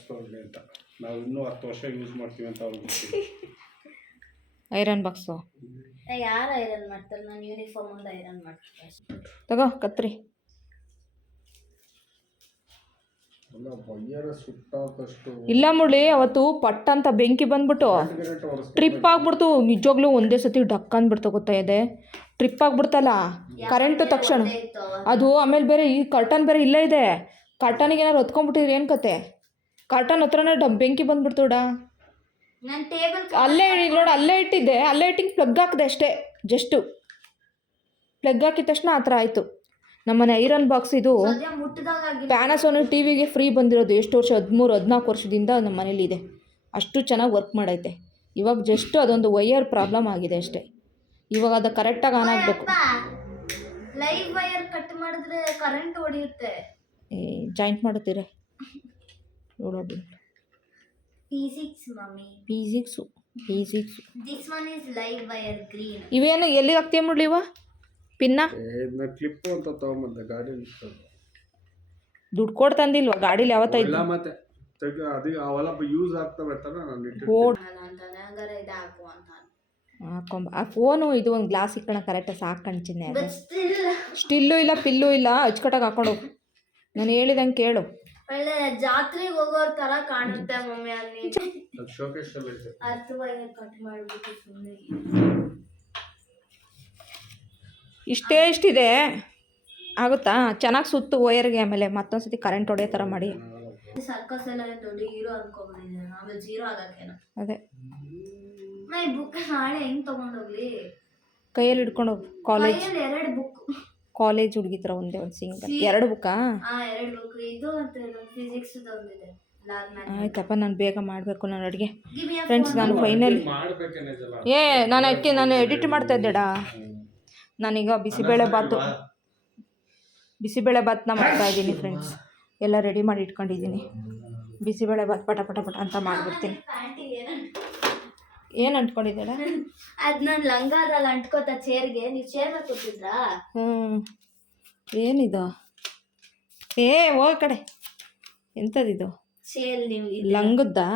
Box ತೊಗೊಂಡ್ಲಿ ಅಂತ. ನಾವು ಇನ್ನೂ ಹತ್ತು ವರ್ಷ ಯೂಸ್ ಮಾಡ್ತೀವಿ ಅಂತ ಅವ್ರಿಗೆ ಗೊತ್ತಿಲ್ಲ. ಐರನ್ ಬಾಕ್ಸು ಯಾರು ಐರನ್ ಮಾಡ್ತಾರೆ? ನಾನು ಯೂನಿಫಾರ್ಮ್ ಒಂದು ಐರನ್ ಮಾಡ್ತೀನಿ. ಅಷ್ಟೇ. ತಗೋ ಕತ್ರಿ. ಎಲ್ಲ ಬಯ್ಯರ ಸುಟ್ಟಾಕಷ್ಟು ಇಲ್ಲ ಮುರಳಿ ಅವತ್ತು ಪಟ್ ಅಂತ ಬೆಂಕಿ ಬಂದ್ಬಿಟ್ಟು ಸಿಗರೇಟ್ ಟ್ರಿಪ್ ಆಗ್ಬಿಡ್ತು. ನಿಜವಾಗ್ಲೂ ಒಂದೇ ಸತಿ ಡಕ್ ಅಂದ್ಬಿಡ್ತು ಗೊತ್ತಾ ಇದೆ. ಟ್ರಿಪ್ ಆಗ್ಬಿಡ್ತಲ್ಲ? ಕರೆಂಟ್ ತಕ್ಷಣ. ಅದು ಆಮೇಲೆ ಬೇರೆ ಈ ಕರ್ಟನ್ ಬೇರೆ ಇಲ್ಲೇ ಇದೆ. ಕರ್ಟನ್ಗೆ ಏನಾರು ಹೊತ್ಕೊಂಡ್ಬಿಟ್ಟಿದ್ರೆ ಏನು ಕತೆ? ಕರ್ಟನ್ ಹತ್ರನೇ ಡಬ್ ಬೆಂಕಿ ಬಂದ್ಬಿಡ್ತು ಡಾ. ನನ್ನ ಟೇಬಲ್ ಅಲ್ಲೇ ನೋಡಿ ನೋಡು ಅಲ್ಲೇ ಇಟ್ಟಿದ್ದೆ ಅಲ್ಲೇ ಇಟ್ಟಿಂಗ್ ಪ್ಲಗ್ ಹಾಕಿದೆ ಅಷ್ಟೇ ಜಸ್ಟು. ಪ್ಲಗ್ ಹಾಕಿದ ತಕ್ಷಣ ಆ ಥರ ಆಯಿತು. ನಮ್ಮನೆ ಐರನ್ ಬಾಕ್ಸ್ ಇದು ಪ್ಯಾನಾಸೋನಿಕ್ ಟಿ ವಿಗೆ ಫ್ರೀ ಬಂದಿರೋದು ಎಷ್ಟು ವರ್ಷ ಹದಿಮೂರು ಹದಿನಾಲ್ಕು ವರ್ಷದಿಂದ ನಮ್ಮ ಮನೇಲಿ ಇದೆ. ಅಷ್ಟು ಚೆನ್ನಾಗಿ ವರ್ಕ್ ಮಾಡೈತೆ. ಇವಾಗ ಜಸ್ಟ್ ಅದೊಂದು ವೈಯರ್ ಪ್ರಾಬ್ಲಮ್ ಆಗಿದೆ ಅಷ್ಟೇ. ಇವಾಗ ಅದು ಕರೆಕ್ಟಾಗಿ ಆನ್ ಆಗಬೇಕು. ಲೈವ್ ವೈರ್ ಕಟ್ ಮಾಡಿದ್ರೆ ಕರೆಂಟ್ ಹೊಡೆಯುತ್ತೆ. ಜಾಯಿಂಟ್ ಮಾಡುತ್ತೀರ? ನೋಡೋದು. Physics mummy. Physics physics this one is live wire green ಇವೇನು ಎಲ್ಲಿಗೆ ಹಾಕ್ತೀಯ ಮುಡ್ಲಿ ಇವ? ಪಿನ್ನ ಇದನ್ನ ಕ್ಲಿಪ್ ಅಂತ ತಗೊಂಬಂದೆ ಗಾಡಿ ದುಡ್ಡು ಕೊಟ್ಟು ತಂದಿಲ್ವಾ? ಗಾಡೀಲಿ ಯಾವತ್ತೈದು ಇಲ್ಲ ಮತ್ತೆ ತೆಗ ಅದು ಅವೆಲ್ಲ ಯೂಸ್ ಆಗ್ತವೆ ಅಂತ ನಾನು ಇಟ್ಟಿರ್ತೀನಿ. ಓಡ್ ಅಂತಾನೆ ಹಂಗಾರೆ ಇದು ಹಾಕು ಅಂತ ಹಾಕೊಂಬ. ಆ ಫೋನು ಇದು ಒಂದು ಗ್ಲಾಸ್ ಇಕ್ಕಣ ಕರೆಕ್ಟಾಗಿ ಸಾಕು ಚಿನ್ನೆ. ಬಟ್ ಸ್ಟಿಲ್ ಸ್ಟಿಲ್ಲು ಇಲ್ಲ ಪಿಲ್ಲು ಇಲ್ಲ ಅಚ್ಚುಕಟ್ಟಾಗಿ ಹಾಕೊಂಡು ನಾನು ಹೇಳಿದಂಗೆ ಕೇಳು. ಒಳ್ಳೆ ಜಾತ್ರೆಗೆ ಹೋಗೋರ್ ತರ ಕಾಣುತ್ತೆ ಮಮ್ಮಿ ಅಲ್ಲಿ. ಶೋಕೇಶ್ ಅಲ್ಲಿ ವೈರ್ ಕಟ್ ಮಾಡ್ಬಿಟ್ಟು ಸುಮ್ಮನೆ ಇಷ್ಟೇ ಇಷ್ಟಿದೆ. ಆಗುತ್ತಾ? ಚೆನ್ನಾಗಿ ಸುತ್ತು ವೈರ್ಗೆ ಆಮೇಲೆ ಮತ್ತೊಂದು ಸತಿ ಕರೆಂಟ್ ಹೊಡೆಯೋ ಥರ ಮಾಡಿ ಸರ್ಕಸ್ ಎಲ್ಲ ದೊಡ್ಡ ಹೀರೋ ಅನ್ಕೊಂಡ್ಬಿಟ್ಟಿದ್ದೆ ಆಮೇಲೆ ಜೀರೋ ಆಗಕ್ಕೇನ. ಅದೇ. ನಾ ಈ ಬುಕ್ ನಾಳೆ ಹೆಂಗ್ ತಗೊಂಡೋಗ್ಲಿ ಕೈಯಲ್ಲಿ ಹಿಡ್ಕೊಂಡು ಹೋಗು ಕಾಲೇಜ್ ಎರಡು ಬುಕ್ ಕಾಲೇಜ್ ಹುಡುಗಿ ಥರ ಒಂದೇ ಒಂದು ಸಿಂಗಲ್ ಎರಡು ಬುಕ್ಕಾ ಎರಡು ಬುಕ್ ಇದು ಮತ್ತೆ ಫಿಸಿಕ್ಸ್ ಒಂದಿದೆ ಲಾಗ್ ಆಯ್ತಪ್ಪ ನಾನು ಬೇಗ ಮಾಡಬೇಕು ನಾನು ಅಡುಗೆ. ಫ್ರೆಂಡ್ಸ್ ನಾನು ಫೈನಲಿ ಏ ನಾನು ಅದಕ್ಕೆ ನಾನು ಎಡಿಟ್ ಮಾಡ್ತಾ ಇದ್ದೆಡಾ ನಾನೀಗ ಬಿಸಿಬೇಳೆ ಬಾತು. ಬಿಸಿಬೇಳೆ ಭಾತನ್ನ ಮಾಡ್ತಾ ಇದ್ದೀನಿ ಫ್ರೆಂಡ್ಸ್ ಎಲ್ಲ ರೆಡಿ ಮಾಡಿ ಇಟ್ಕೊಂಡಿದ್ದೀನಿ. ಬಿಸಿಬೇಳೆ ಬಾತ್ ಪಟ ಪಟ ಪಟ ಅಂತ ಮಾಡಿಬಿಡ್ತೀನಿ. ಏನು ಅಂಟ್ಕೊಂಡಿದ್ದಾಳೆ? ಅದ್ ನನ್ ಲಂಗ ಅದಲ್ಲ ಅಂಟ್ಕೋತ ಚೇರ್ಗೆ ನೀವ್ ಚೇರ್ ಮೇಲೆ ಕೂತಿದ್ರಾ? ಹ್ಮ್. ಏನಿದು? ಏ ಹೋಗ ಕಡೆ. ಎಂಥದಿದು ಚೇರ್ ನಿಮ್ಗೆ ಲಂಗದ್ದಾ?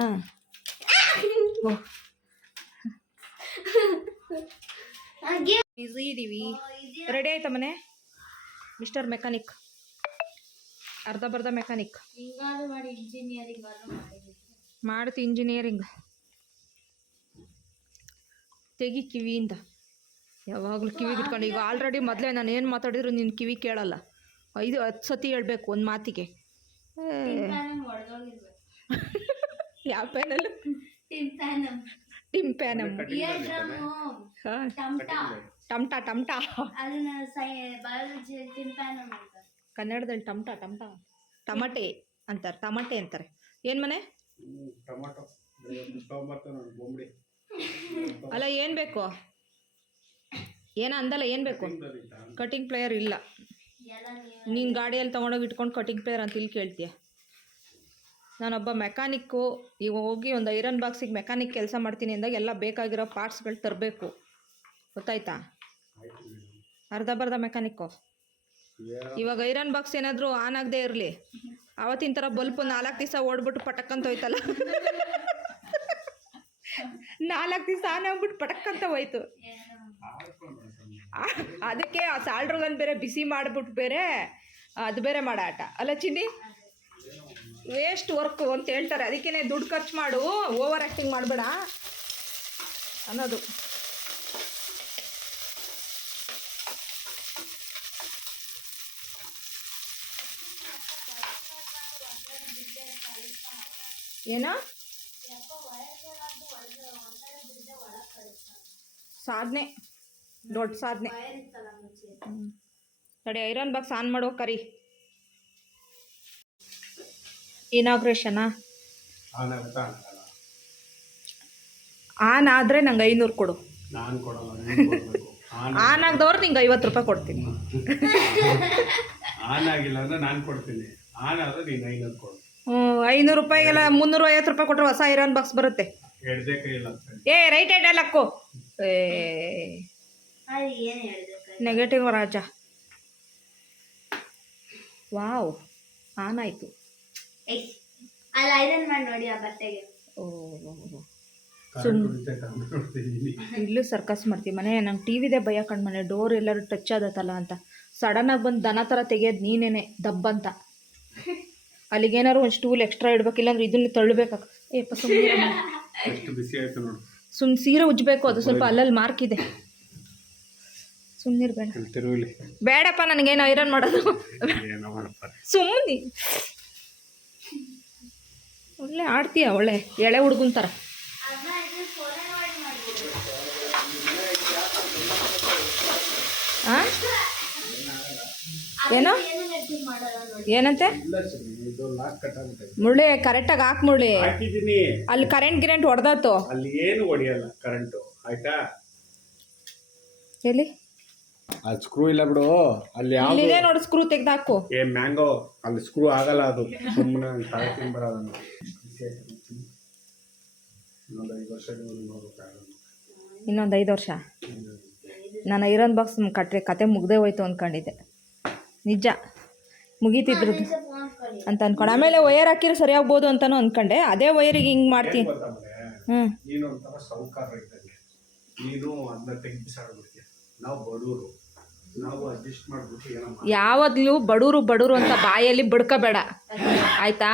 ಈಸಿ ಇದ್ದೀವಿ ರೆಡಿ ಆಯ್ತಾ ಮನೆ? Mister mechanic. ಅರ್ಧ ಬರ್ಧ ಮೆಕ್ಯಾನಿಕ್ ಮಾಡಿ ಇಂಜಿನಿಯರಿಂಗ್ ಮಾಡ್ತಿ ಇಂಜಿನಿಯರಿಂಗ್ ತೆಗಿ ಕಿವಿಯಿಂದ. ಯಾವಾಗಲೂ ಕಿವಿಗೆ ಇಟ್ಕೊಂಡು ಈಗ ಆಲ್ರೆಡಿ ಮೊದಲೇ ನಾನು ಏನು ಮಾತಾಡಿದ್ರು ನಿನ್ನ ಕಿವಿ ಕೇಳಲ್ಲ. ಐದು ಹತ್ತು ಸತಿ ಹೇಳ್ಬೇಕು ಒಂದು ಮಾತಿಗೆ. ಯಾವ ಪ್ಯಾನಲ್ ಟಿಮ್ ಪ್ಯಾನಮ್ ಟಮ್ಟಾ. ಟಮ್ಟಾ ಕನ್ನಡದಲ್ಲಿ ಟಮ್ಟಾ ಟಮ್ಟಾ. ಟಮಟೆ ಅಂತಾರೆ ಟಮಟೆ ಅಂತಾರೆ. ಏನು ಮನೆ? ಅಲ್ಲ ಏನು ಬೇಕು? ಏನು ಅಂದಲ್ಲ ಏನು ಬೇಕು? ಕಟಿಂಗ್ ಪ್ಲೇಯರ್ ಇಲ್ಲ. ನೀನು ಗಾಡಿಯಲ್ಲಿ ತೊಗೊಂಡೋಗಿ ಇಟ್ಕೊಂಡು ಕಟಿಂಗ್ ಪ್ಲೇಯರ್ ಅಂತ ಇಲ್ಲಿ ಕೇಳ್ತೀಯ? ನಾನೊಬ್ಬ ಮೆಕ್ಯಾನಿಕ್ಕು ಈಗ ಹೋಗಿ ಒಂದು ಐರನ್ ಬಾಕ್ಸಿಗೆ ಮೆಕ್ಯಾನಿಕ್ ಕೆಲಸ ಮಾಡ್ತೀನಿ ಅಂದಾಗ ಎಲ್ಲ ಬೇಕಾಗಿರೋ ಪಾರ್ಟ್ಸ್ಗಳು ತರಬೇಕು. ಗೊತ್ತಾಯ್ತಾ? ಅರ್ಧ ಬರ್ಧ ಮೆಕ್ಯಾನಿಕ್ಕು ಇವಾಗ ಐರನ್ ಬಾಕ್ಸ್ ಏನಾದರೂ ಆನ್ ಆಗದೆ ಇರಲಿ. ಅವತ್ತಿನ ಥರ ಬಲ್ಪು ನಾಲ್ಕು ದಿವಸ ಓಡ್ಬಿಟ್ಟು ಪಟಕ್ಕಂತ ಹೋಯ್ತಲ್ಲ ನಾಲ್ಕು ದಿವಸ ಆನ್ ಆಗ್ಬಿಟ್ಟು ಪಟಕ್ಕಂತ ಹೋಯ್ತು. ಅದಕ್ಕೆ ಆ ಸಾಲ್ಡ್ರುಗನ್ ಬೇರೆ ಬಿಸಿ ಮಾಡ್ಬಿಟ್ಟು ಬೇರೆ, ಅದು ಬೇರೆ ಮಾಡೋ ಆಟ ಅಲ್ಲ ಚಿನ್ನಿ? ವೇಸ್ಟ್ ವರ್ಕ್ ಅಂತ ಹೇಳ್ತಾರೆ. ಅದಕ್ಕೇನೆ ದುಡ್ಡು ಖರ್ಚು ಮಾಡು. ಓವರ್ ಆಕ್ಟಿಂಗ್ ಮಾಡಬೇಡ. ಅನ್ನೋದು. ಏನೋ? ಸಾಧನೆ. ದೊಡ್ಡ ಸಾಧನೆ. ತಡಿ ಐರನ್ ಬಾಕ್ಸ್ ಆನ್ ಮಾಡೋ ಕರಿ. ಇನಾಗ್ರೇಷನಾ ಆನ್ ಆದರೆ ನಂಗೆ ಐನೂರು ಕೊಡು. ಆನ್ ಆಗದವ್ರು ನಿಂಗೆ ಐವತ್ತು ರೂಪಾಯಿ ಕೊಡ್ತೀನಿ. ಆನ್ ಆಗಿಲ್ಲ ಅಂದ್ರೆ ನಾನು ಕೊಡ್ತೀನಿ. ಆನ್ ಆದ್ರೆ ನೀನು ಐನೂರು ಕೊಡು. ಹ್ಞೂ ಐನೂರು ರೂಪಾಯಿಗೆಲ್ಲ ಮುನ್ನೂರ ಐವತ್ತು ರೂಪಾಯಿ ಕೊಟ್ಟರೆ ಹೊಸ ಐರನ್ ಬಾಕ್ಸ್ ಬರುತ್ತೆ. ಏ ರೈಟ್ ಹ್ಯಾಂಡ್ ಅಲ್ಲಿ ಹಾಕು. ನೆಗೆಟಿವ್ ರಾಜ ವಾವ್ ಆನ್ ಆಯಿತು ಇಲ್ಲೂ ಸರ್ಕಸ್ ಮಾಡ್ತೀವಿ ಮನೆ ನಂಗೆ ಟಿ ವಿದೇ ಭಯ ಮನೆ. ಡೋರ್ ಎಲ್ಲರೂ ಟಚ್ ಆದತ್ತಲ್ಲ ಅಂತ. ಸಡನ್ ಆಗಿ ಬಂದು ದನ ಥರ ತೆಗಿಯೋದು ನೀನೇನೆ ದಬ್ಬಂತ ಅಲ್ಲಿಗೇನಾದ್ರು ಒಂದು ಸ್ಟೂಲ್ ಎಕ್ಸ್ಟ್ರಾ ಇಡ್ಬೇಕಿಲ್ಲ ಅಂದ್ರೆ ಇದನ್ನ ತಳ್ಳಬೇಕು ಏ ಎಷ್ಟು ಬಿಸಿ ಆಯ್ತು ನೋಡು. ಸುಮ್ಮನೆ ಸೀರೆ ಉಜ್ಬೇಕು ಅದು ಸ್ವಲ್ಪ ಅಲ್ಲಲ್ಲಿ ಮಾರ್ಕ್ ಇದೆ. ಸುಮ್ಮನೆ ತಿರುವಿಲಿ. ಬೇಡಪ್ಪ ನನಗೇನು ಐರನ್ ಮಾಡೋದು. ಸುಮ್ಮನೆ ಒಳ್ಳೆ ಆಡ್ತೀಯ ಒಳ್ಳೆ ಎಳೆ ಹುಡುಗನ ಥರ ಏನೋ? ಏನಂತೆ? ಇದು ಲಾಕ್ ಕಟ್ ಆಗ್ಬಿಟ್ಟೈತೆ. ಮುಳ್ಳಿ ಕರೆಕ್ಟಾಗಿ ಹಾಕ್ ಮುಳ್ಳೆ ಹಾಕಿದ್ದೀನಿ. ಅಲ್ಲಿ ಕರೆಂಟ್ ಗಿರೆಂಟ್ ಹೊಡೆದಾತು ಅಲ್ಲಿ ಏನು ಹೊಡಿಯಲ್ಲ ಕರೆಂಟು ಆಯ್ತಾ? ಎಲ್ಲಿ? ಅಲ್ಲಿ ಸ್ಕ್ರೂ ಇಲ್ಲ ಬಿಡು. ಅಲ್ಲಿ ಯಾವ್ದು ಇಲ್ಲಿದೆ ನೋಡು ಸ್ಕ್ರೂ ತೆಗ್ದು ಹಾಕು ಏ ಮ್ಯಾಂಗೋ ಅಲ್ಲಿ ಸ್ಕ್ರೂ ಆಗಲ್ಲ ಅದು. ಸುಮ್ಮನೆ ತಿನ್ಬರೋದನ್ನು ಇನ್ನೊಂದು ಐದು ವರ್ಷ ನೋಡ್ಬೇಕಾಗಲ್ಲ ಇನ್ನೊಂದು ಐದು ವರ್ಷ. ನಾನು ಐರನ್ ಬಾಕ್ಸ್ ಕಟ್ಟ್ರೆ ಕತೆ ಮುಗ್ದೇ ಹೋಯ್ತು ಅಂದ್ಕೊಂಡಿದ್ದೆ ನಿಜ. ಮುಗೀತಿದ್ರದ್ದು ಕೊಡಿ ಅಂತ ಅನ್ಕೊಂಡು. ಆಮೇಲೆ ವೈರ್ ಹಾಕಿದ್ರೆ ಸರಿಯಾಗ್ಬೋದು ಅಂತಲೂ ಅನ್ಕೊಂಡೆ. ಅದೇ ವೈರಿಗೆ ಹಿಂಗೆ ಮಾಡ್ತೀನಿ ಹ್ಞೂ ನೀನು ಒಂಥರ ಸೌಕಾರ ಇದ್ದಂಗೆ. ನೀನು ಅದನ್ನ ತೆಗ್ದು ಬಿಸಾಡ್ಬಿಡ್ತೀಯ ನಾವು ಬಡವರು ನಾವು ಅಡ್ಜಸ್ಟ್ ಮಾಡ್ಬಿಟ್ಟು ಏನೋ ಮಾಡಿ ಯಾವಾಗಲೂ ಬಡೂರು ಬಡೂರು ಅಂತ ಬಾಯಲ್ಲಿ ಬಡ್ಕೋಬೇಡ. ಆಯ್ತಾ?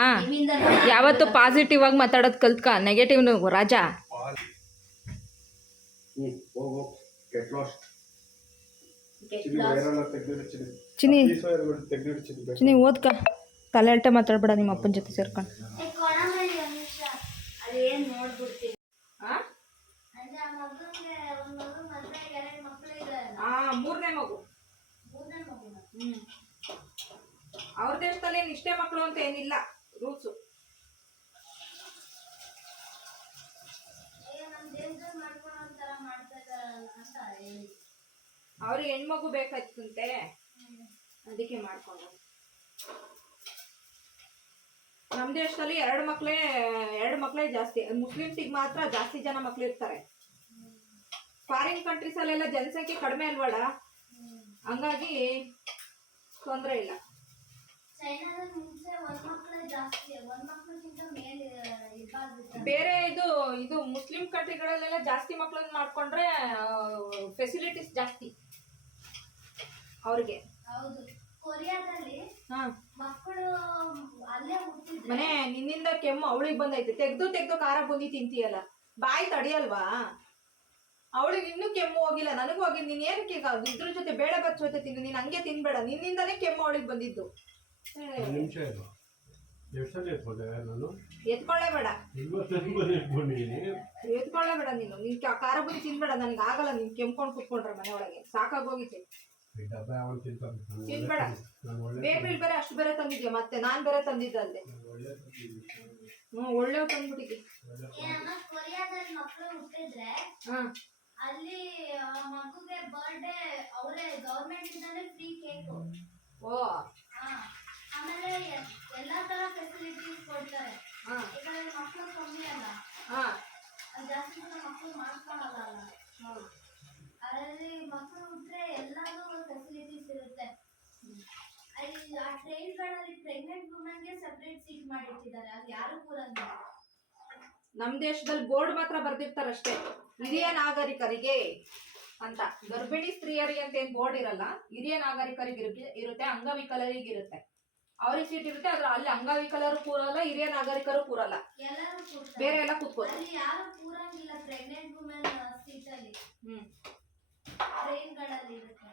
ಯಾವತ್ತು ಪಾಸಿಟಿವ್ ಆಗಿ ಮಾತಾಡೋದು ಕಲ್ತ್ಕ. ನೆಗೆಟಿವ್ ರಾಜ. ಹ್ಞೂ ಹೋಗು. ಗೆಟ್ ಲಾಸ್ಟ್ ಚಿನಿ ವೈರೆಲ್ಲ ತೆಗ್ದಿಡು ಚಿನಿ ಚಿನಿ ಪೀಸ್ ವೈರ್ಗಳು ತೆಗ್ದಿಡು ಚಿನಿ ಬೇಕು. ಚಿನಿ ಓದ್ಕ. ತಲೆ ಅಲ್ಟೆ ಮಾತಾಡ್ಬೇಡ ನಿಮ್ಮ ಅಪ್ಪನ ಜೊತೆ ಸೇರ್ಕೊಂಡು ಏನು ಮೂರನೇ ಮಗು. ಹ್ಞೂ ಅವ್ರ ದೇಶದಲ್ಲಿ ಇಷ್ಟೇ ಮಕ್ಕಳು ಅಂತ ಏನಿಲ್ಲ ರೂಲ್ಸು. ಅವ್ರಿಗೆ ಹೆಣ್ಮಗು ಬೇಕಾಯ್ತಂತೆ. ಅದಕ್ಕೆ ಮಾಡ್ಕೊಂಡು ನಮ್ಮ ದೇಶದಲ್ಲಿ ಎರಡು ಮಕ್ಕಳೇ ಎರಡು ಮಕ್ಕಳೇ ಜಾಸ್ತಿ. ಮುಸ್ಲಿಮ್ಸಿಗೆ ಮಾತ್ರ ಜಾಸ್ತಿ ಜನ ಮಕ್ಕಳು ಇರ್ತಾರೆ ಫಾರಿನ್ ಕಂಟ್ರೀಸ್ ಅಲ್ಲೆಲ್ಲ ಜನಸಂಖ್ಯೆ ಕಡಿಮೆ ಅಲ್ವಾಡ? ಹಂಗಾಗಿ ತೊಂದರೆ ಇಲ್ಲ. ಬೇರೆ ಇದು ಇದು ಮುಸ್ಲಿಂ ಕಂಟ್ರಿಗಳಲ್ಲೆಲ್ಲ ಜಾಸ್ತಿ ಮಕ್ಕಳನ್ನ ಮಾಡ್ಕೊಂಡ್ರೆ ಫೆಸಿಲಿಟೀಸ್ ಜಾಸ್ತಿ. ಅವ್ರಿಗೆ. ಹೌದು. ಕೊರಿಯಾದಲ್ಲಿ ಹಾಂ. ಮಕ್ಕಳು ಅಲ್ಲೇ ಹುಟ್ಟಿದ್ರೆ? ಮನೆ ನಿನ್ನಿಂದ ಕೆಮ್ಮು ಅವಳಿಗೆ ಬಂದೈತೆ. ತೆಗ್ದು ತೆಗ್ದು ಖಾರ ಬುಂದಿ ತಿಂತೀಯಲ್ಲ. ಬಾಯಿ ತಡಿಯಲ್ವಾ? ಅವಳಿಗೆ ಇನ್ನೂ ಕೆಮ್ಮು ಹೋಗಿಲ್ಲ. ನನಗೂ ಹೋಗಿ ನೀನ್ ಏನ್ ಕೇಕ ಇದ್ರ ಜೊತೆ ಬೇಳೆ ಬಚ್ಚ ಜೊತೆ ತಿನ್ನು? ನೀನ್ ಹಂಗೆ ತಿನ್ಬೇಡ. ನಿನ್ನಿಂದಾನೇ ಕೆಮ್ಮು ಅವಳಿಗೆ ಬಂದಿದ್ದು. ಎತ್ಕೊಳ್ಳೇಬೇಡ ನಿಮಿಷ ಇದು ನಾನು? ಎತ್ಕೊಳ್ಳೇ ಬೇಡ ಇವತ್ತು ಇಟ್ಕೊಂಡಿದ್ದೀನಿ ಎತ್ಕೊಳ್ಳೇ ಬೇಡ ನೀನು ನೀನ್ ಖಾರ ಬುಂದಿ ತಿನ್ಬೇಡ. ನನಗೆ ಆಗಲ್ಲ. ನೀನ್ ಕೆಮ್ಕೊಂಡು ಕುತ್ಕೊಂಡ್ರೆ ಮನೆ ಒಳಗೆ ಸಾಕಾಗೋಗಿತ್ತೆ ಒಳ್ಳೆ ಬೇರೆ ಅಷ್ಟು ಬೇರೆ ತಂದಿದ್ಯಾ ಮತ್ತೆ? ನಾನ್ ಬೇರೆ ತಂದಿದ್ದಲ್ದೆ ಒಳ್ಳೆ ಹ್ಞೂ ಒಳ್ಳೆವ್ ತಂದ್ಬಿಟ್ಟಿದ್ದೆ. ಏನಮ್ಮ ಕೊರಿಯಾದಲ್ಲಿ ಮಕ್ಕಳು ಹುಟ್ಟಿದ್ರೆ ಹಾ. ಅಲ್ಲಿ ಮಗುಗೆ ಬರ್ಡೇ ಅವರೇ ಗೌರ್ಮೆಂಟ್ ಇಂದಾನೆ ಫ್ರೀ ಕೇಕ್ ಓ. ಆಮೇಲೆ ಎಲ್ಲ ತರ ಫೆಸಿಲಿಟೀಸ್ ಕೊಡ್ತಾರೆ. ಹಾ. ಈ ಮಕ್ಕಳು ಕಮ್ಮಿ ಅಲ್ಲ. ಜಾಸ್ತಿ ಮಕ್ಕಳು ಮಾಡ್ಕೊಳಲ್ಲ ಅಲ್ಲ. ಅದರಲ್ಲಿ ಮಕ್ಕಳು ಹುಟ್ಟರೆ ಎಲ್ಲಾನು ಫೆಸಿಲಿಟೀಸ್ ಇರುತ್ತೆ. ಅಲ್ಲಿ ಆ ಟ್ರೈನ್ಗಳಲ್ಲಿ ಪ್ರೆಗ್ನೆಂಟ್ ವುಮೆನ್ಗೆ ಸಪ್ರೇಟ್ ಸೀಟ್ ಮಾಡಿಟ್ಟಿದ್ದಾರೆ. ಅಲ್ಲಿ ಯಾರು ಕೂರಲ್ಲ. ನಮ್ ದೇಶದಲ್ಲಿ ಬೋರ್ಡ್ ಮಾತ್ರ ಬರ್ದಿರ್ತಾರಷ್ಟೇ. ಹಿರಿಯ ನಾಗರಿಕರಿಗೆ ಅಂತ. ಗರ್ಭಿಣಿ ಸ್ತ್ರೀಯರಿಗೆ ಅಂತ ಏನ್ ಬೋರ್ಡ್ ಇರಲ್ಲ. ಹಿರಿಯ ನಾಗರಿಕರಿಗೆ ಇರುತ್ತೆ- ಅಂಗವಿಕಲರಿಗೆ ಇರುತ್ತೆ. ಅವ್ರಿಗೆ ಸೀಟ್ ಇರುತ್ತೆ ಆದ್ರೆ ಅಲ್ಲಿ ಅಂಗವಿಕಲರು ಕೂರಲ್ಲ ಹಿರಿಯ ನಾಗರಿಕರು ಕೂರಲ್ಲ. ಬೇರೆ ಎಲ್ಲ ಕೂತ್ಕೋತಾರೆ ಅಲ್ಲಿ ಯಾರು ಕೂರಂಗಿಲ್ಲ ಪ್ರೆಗ್ನೆಂಟ್ ವುಮೆನ್ ಸೀಟಲ್ಲಿ ಹ್ಮ್. ಟ್ರೈನ್ಗಳಲ್ಲಿ ಇರುತ್ತೆ.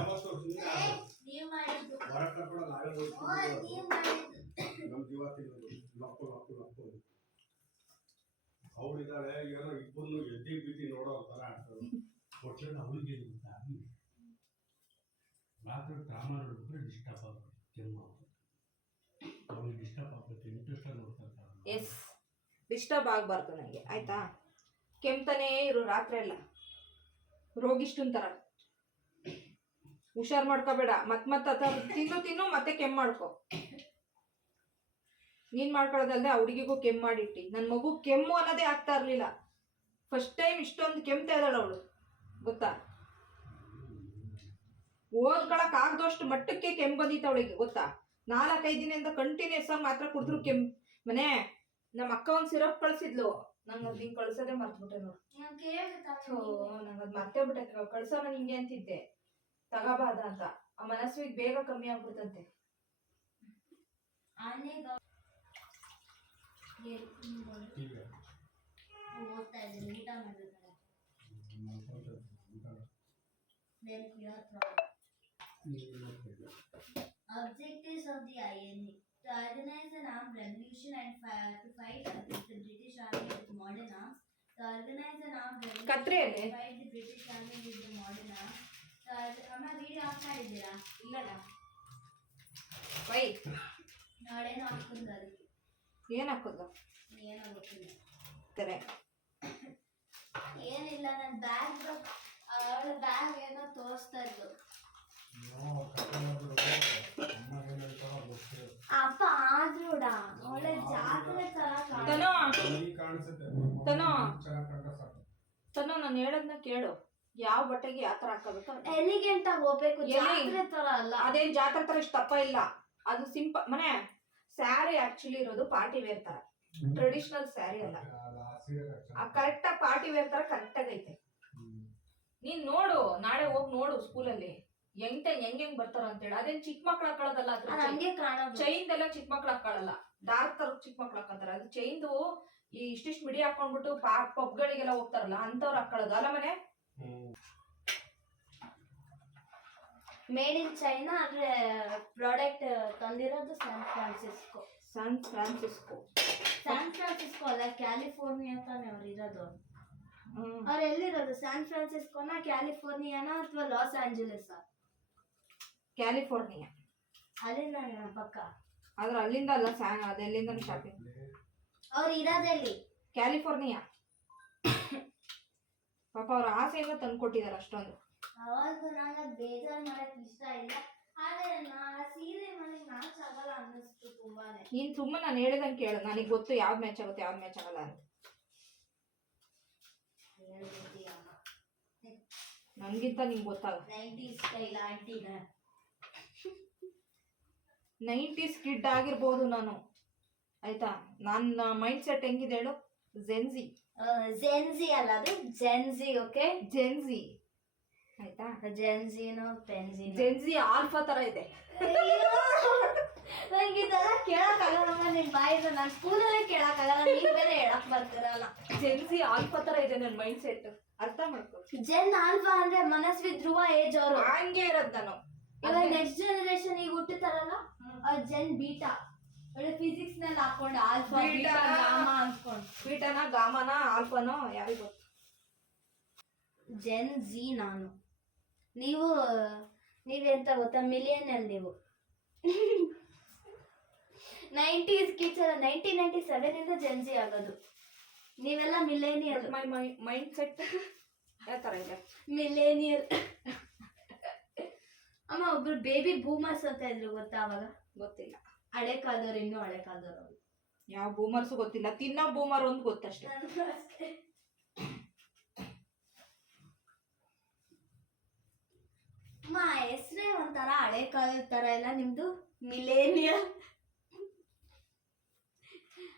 ಅವತ್ತು ಜೀವ ತಿನ್ನೋದು ಲಪ್ಪು ಏನೋ ಇಬ್ಬರು ಎದ್ದಿ ಬಿದ್ದಿ ನೋಡೋ ಥರ ಆಡ್ತಾರೆ ಒಟ್ಲಲ್ಲಿ ಅವಳಿಗೆ ರಾತ್ರಿ ನೋಡಿದ್ರೆ ಡಿಸ್ಟರ್ಬ್ ಆಗುತ್ತೆ ಕೆಮ್ಮು ಅವ್ರಿಗೆ ಡಿಸ್ಟರ್ಬ್ ಆಗುತ್ತೆ ಇಂಟ್ರೆಸ್ಟ್ ನೋಡ್ತಾ ಇರ್ತಾಳೆ. ಎಸ್ ಡಿಸ್ಟರ್ಬ್ ಆಗಬಾರ್ದು ನನಗೆ ಆಯ್ತಾ? ಕೆಮ್ತಾನೇ ಇರು, ರಾತ್ರಿ ಎಲ್ಲ. ರೋಗಿಷ್ಟುನ್ ಥರ ಹುಷಾರ್ ಮಾಡ್ಕೋಬೇಡ, ಮತ್ ಮತ್ ಅದ ತಿನ್ನು ತಿನ್ನು, ಮತ್ತೆ ಕೆಮ್ಮು ಮಾಡ್ಕೊ. ನೀನ್ ಮಾಡ್ಕೊಳ್ಳೋದಲ್ದೆ ಆ ಹುಡುಗಿಗೂ ಕೆಮ್ಮು ಮಾಡಿಟ್ಟಿ. ನನ್ನ ಮಗು ಕೆಮ್ಮು ಅನ್ನೋದೇ ಆಗ್ತಾ ಇರ್ಲಿಲ್ಲ. ಫಸ್ಟ್ ಟೈಮ್ ಇಷ್ಟೊಂದು ಕೆಮ್ತಾ ಇದ್ದಾಳೆ ಅವಳು. ಗೊತ್ತಾ? ಓದ್ಕೊಳಕ್ ಆಗದಷ್ಟು ಮಟ್ಟಕ್ಕೆ ಕೆಮ್ಮು ಬಂದಿತ್ತು ಅವಳಿಗೆ ಗೊತ್ತಾ? ನಾಲ್ಕೈದು ದಿನದಿಂದ ಕಂಟಿನ್ಯೂಸ್ ಆಗಿ ಮಾತ್ರ ಕುಡಿದ್ರು ಕೆಮ್ಮು. ಮನೆ ನಮ್ಮ ಅಕ್ಕ ಒಂದು ಸಿರಪ್ ಕಳ್ಸಿದ್ಲು. ನಂಗೆ ಅದು ಹಿಂಗೆ ಕಳ್ಸೋದೇ ಮರ್ತ್ಬಿಟ್ಟೆ ನೋಡು. ನಂಗೆ. ಅದು ಮರ್ತೇ ಬಿಟ್ಟೆ. ಕಳ್ಸೋಣ ನಿಂಗೆ ಅಂತಿದ್ದೆ. ತಗೋಬಾರ್ದ ಅಂತ. ಆ ಮನಸ್ಸಿಗೆ ಬೇಗ ಕಮ್ಮಿ ಆಗ್ಬಿಡ್ತಂತೆ. ಹಿಂಗ್. ಊಟ Objectives of the INA to organize an armed revolution and fi- to fight against the British Army with modern arms. To organize an armed revolution ಕತ್ರೆಯಲ್ಲಿ? and fight the British Army with the modern arms. To org- ಅಮ್ಮ video off ಮಾಡಿದ್ದೀರಾ ಇಲ್ಲಡ Y ನಾಳೆನೋ ಹಾಕೊಂಡು ಅದಕ್ಕೆ ಏನ್ ಹಾಕೋದು ಏನೋ ಗೊತ್ತಿಲ್ಲ ಕರೆ ಏನಿಲ್ಲ ನನ್ನ ಬ್ಯಾಗ್ ಅವಳ ಬ್ಯಾಗ್ ಏನೋ ತೋರಿಸ್ತಾ ಇದ್ಲು ಅಪ್ಪ ಆದ್ರೂಡ ಒಳ್ಳೆ ಜಾತ್ರೆ ತರ ತನೋ. ತನೋ. ತನೋ ನಾನು ಹೇಳದ್ನ ಕೇಳು. ಯಾವ ಬಟ್ಟೆಗೆ ಯಾವ ತರ ಹಾಕೋಬೇಕು ಎಲಿಗೆಂಟ್ ಆಗಿ ಹೋಗ್ಬೇಕು? ಜಾತ್ರೆ ತರ ಅಲ್ಲ. ಅದೇನ್ ಜಾತ್ರೆ ತರ ಇಷ್ಟ ತಪ್ಪ ಇಲ್ಲ. ಅದು ಸಿಂಪಲ್ ಮನೆ ಸ್ಯಾರಿ ಆಕ್ಚುಲಿ ಇರೋದು ಪಾರ್ಟಿ ವೇರ್ ತರ. ಟ್ರೆಡಿಷನಲ್ ಸ್ಯಾರಿ ಅಲ್ಲ. ಆ ಕರೆಕ್ಟ್ ಆಗಿ ಪಾರ್ಟಿ ವೇರ್ ತರ ಕರೆಕ್ಟ್ ಆಗೈತೆ ನೀನ್ ನೋಡು ನಾಳೆ ಹೋಗಿ ನೋಡು ಸ್ಕೂಲಲ್ಲಿ ಹೆಂಗ್ ಹೆಂಗ್ ಹೆಂಗ್ ಬರ್ತಾರ ಅಂತೇಳಿ ಅದೇನ್ ಚಿಕ್ಕ ಮಕ್ಳು ಹಾಕೊಳ್ಳೋದಲ್ಲ ಅದು ಅದ್ರ ಹಂಗೆ ಕಾಣೋದು. ಚೈನ್ ಎಲ್ಲ ಚಿಕ್ಕ ಮಕ್ಳು ಹಾಕೊಳ್ಳಲ್ಲ ಡಾರ್ಕ್ ತರ ಚಿಕ್ಕ ಮಕ್ಳು ಹಾಕೊಂತಾರ ಅದು ಚೈನ್ದು ಈ ಇಷ್ಟಿಷ್ಟು ಮಿಡಿ ಹಾಕೊಂಡ್ಬಿಟ್ಟು ಪಬ್ಗಳಿಗೆಲ್ಲ ಹೋಗ್ತಾರಲ್ಲ ಅಂತವ್ರು ಹಾಕೊಳ್ಳೋದು ಅಲ್ಲ ಮನೆ? ಮೇಡ್ ಇನ್ ಚೈನಾ ಅಂದ್ರೆ product ತಂದಿರೋದು San Francisco San Francisco San Francisco ಅಲ್ಲ ಕ್ಯಾಲಿಫೋರ್ನಿಯಾ ತಾನೇ ಅವ್ರು ಇರೋದು. ಅವ್ರು ಎಲ್ಲಿರೋದು? ಸ್ಯಾನ್ ಫ್ರಾನ್ಸಿಸ್ಕೋನಾ ಕ್ಯಾಲಿಫೋರ್ನಿಯಾನ ಅಥವಾ ಲಾಸ್ ಆಂಜಲಸ್ ಕ್ಯಾಲಿಫೋರ್ನಿಯಾ ಅಲ್ಲಿಂದ ಪಕ್ಕ. ಆದ್ರೆ ಅಲ್ಲಿಂದ ಅಲ್ಲ ಸ್ಯಾನ್ ಅದೆಲ್ಲಿಂದ ಶಾಪಿಂಗ್ ಅವ್ರು ಇರೋದಲ್ಲಿ ಕ್ಯಾಲಿಫೋರ್ನಿಯಾ ಪಾಪ ಅವ್ರ ಆಸೆಯಿಂದ ತಂದ್ಕೊಟ್ಟಿದ್ದಾರೆ ಅಷ್ಟೊಂದು. ಅವಾಗ ನಾನು ಬೇಜಾರ್ ಮಾಡಕ್ ಇಷ್ಟ ಇಲ್ಲ. ಆದ್ರೆ ನಾ ಸೀರೆ ಮನೆಗೆ ಮ್ಯಾಚ್ ಆಗಲ್ಲ ಅನ್ನಿಸ್ತು ತುಂಬಾನೇ. ನೀನ್ ಸುಮ್ಮನೆ ನಾನು ಹೇಳಿದಂಗೆ ಕೇಳು. ನನಗೆ ಗೊತ್ತು ಯಾವ್ದು ಮ್ಯಾಚ್ ಆಗುತ್ತೆ ಯಾವ್ದು ಮ್ಯಾಚ್ ಆಗಲ್ಲ ಅಂತ. ನನಗಿಂತ ನನ್ಗಿಂತ ನಿಂಗೆ ಗೊತ್ತಾಗ ನೈಂಟಿ ಸ್ಟೈಲ್ ಆಂಟಿನ ನೈಂಟೀಸ್ ಕಿಡ್ ಆಗಿರ್ಬೋದು ನಾನು. ಆಯ್ತಾ? ನನ್ನ ಮೈಂಡ್ ಸೆಟ್ ಹೆಂಗಿದೆ ಹೇಳು? ಜೆನ್ಸಿ ಜೆನ್ಸಿ ಅಲ್ಲ ಅದು? ಜೆನ್ಸಿ ಓಕೆ ಜೆನ್ಸಿ ಆಯ್ತಾ? ಜೆನ್ಸಿನೋ ಪೆನ್ಸಿ ಜೆನ್ಸಿ ಆಲ್ಫಾ ತರ ಇದೆ. ನಂಗೆ ಇದೆಲ್ಲ ಕೇಳಕ್ಕಾಗಲ್ಲಮ್ಮ ನಿನ್ ಬಾಯಿಂದ ನಾನು ಸ್ಕೂಲಲ್ಲೇ ಕೇಳಕ್ಕಾಗಲ್ಲ. ನೀವು ಬೇರೆ ಹೇಳಕ್ ಬರ್ತಿರಲ್ಲ. ಜೆನ್ಸಿ ಆಲ್ಫಾ ತರ ಇದೆ ನನ್ನ ಮೈಂಡ್ ಸೆಟ್ ಅರ್ಥ ಮಾಡ್ಕೊ. ಜೆನ್ ಆಲ್ಫಾ ಅಂದ್ರೆ ಮನಸ್ವಿ ಧ್ರುವ ಏಜ್ ಅವರು. ಹಂಗೆ ಇರೋದ್ ನಾನು. ಇವಾಗ ನೆಕ್ಸ್ಟ್ ಜನರೇಷನ್ ಈಗ ಹುಟ್ಟುತ್ತಾರಲ್ಲ ಜೆನ್ ಬೀಟಾ. ಫಿಸಿಕ್ಸ್ನಲ್ಲಿ ಹಾಕೊಂಡು ಆಲ್ಫಾ. ಬೀಟಾ ಗಾಮಾ ಅನ್ಕೊಂಡು ಬೀಟಾನ ಗಾಮನ ಆಲ್ಫಾನೋ ಯಾರಿಗೂ ಗೊತ್ತು? ಜೆನ್ ಜಿ ನಾನು. ನೀವು ನೀವೆಂತ ಗೊತ್ತಾ? ಮಿಲಿಯನ್ ನೀವು. ನೈಂಟೀಸ್ ಎಲ್ಲ ನೈನ್ಟೀನ್ ನೈಂಟಿ ಸೆವೆನ್ ಇಂದ ಜೆನ್ಸಿ ಆಗೋದು. ನೀವೆಲ್ಲ millennial. My my mind set ಯಾವ ತರ ಇದೆ? ಮಿಲೇನಿಯಲ್. ಅಮ್ಮ ಒಬ್ರು ಬೇಬಿ ಬೂಮರ್ಸ್ ಅಂತ ಇದ್ರು ಗೊತ್ತಾ ಅವಾಗ? ಗೊತ್ತಿಲ್ಲ. ಹಳೆ ಕಾಲದವ್ರು ಇನ್ನೂ ಹಳೆ ಕಾಲದವ್ರು. ಯಾವ ಬೂಮರ್ಸು ಗೊತ್ತಿಲ್ಲ. ತಿನ್ನೋ ಬೂಮರ್ ಒಂದು ಗೊತ್ತಷ್ಟೇ. ಅಮ್ಮ ಹೆಸ್ರೇ ಒಂಥರ ಹಳೆ ಕಾಲದ ತರ ಇಲ್ಲ ನಿಮ್ದು? ಮಿಲೇನಿಯಲ್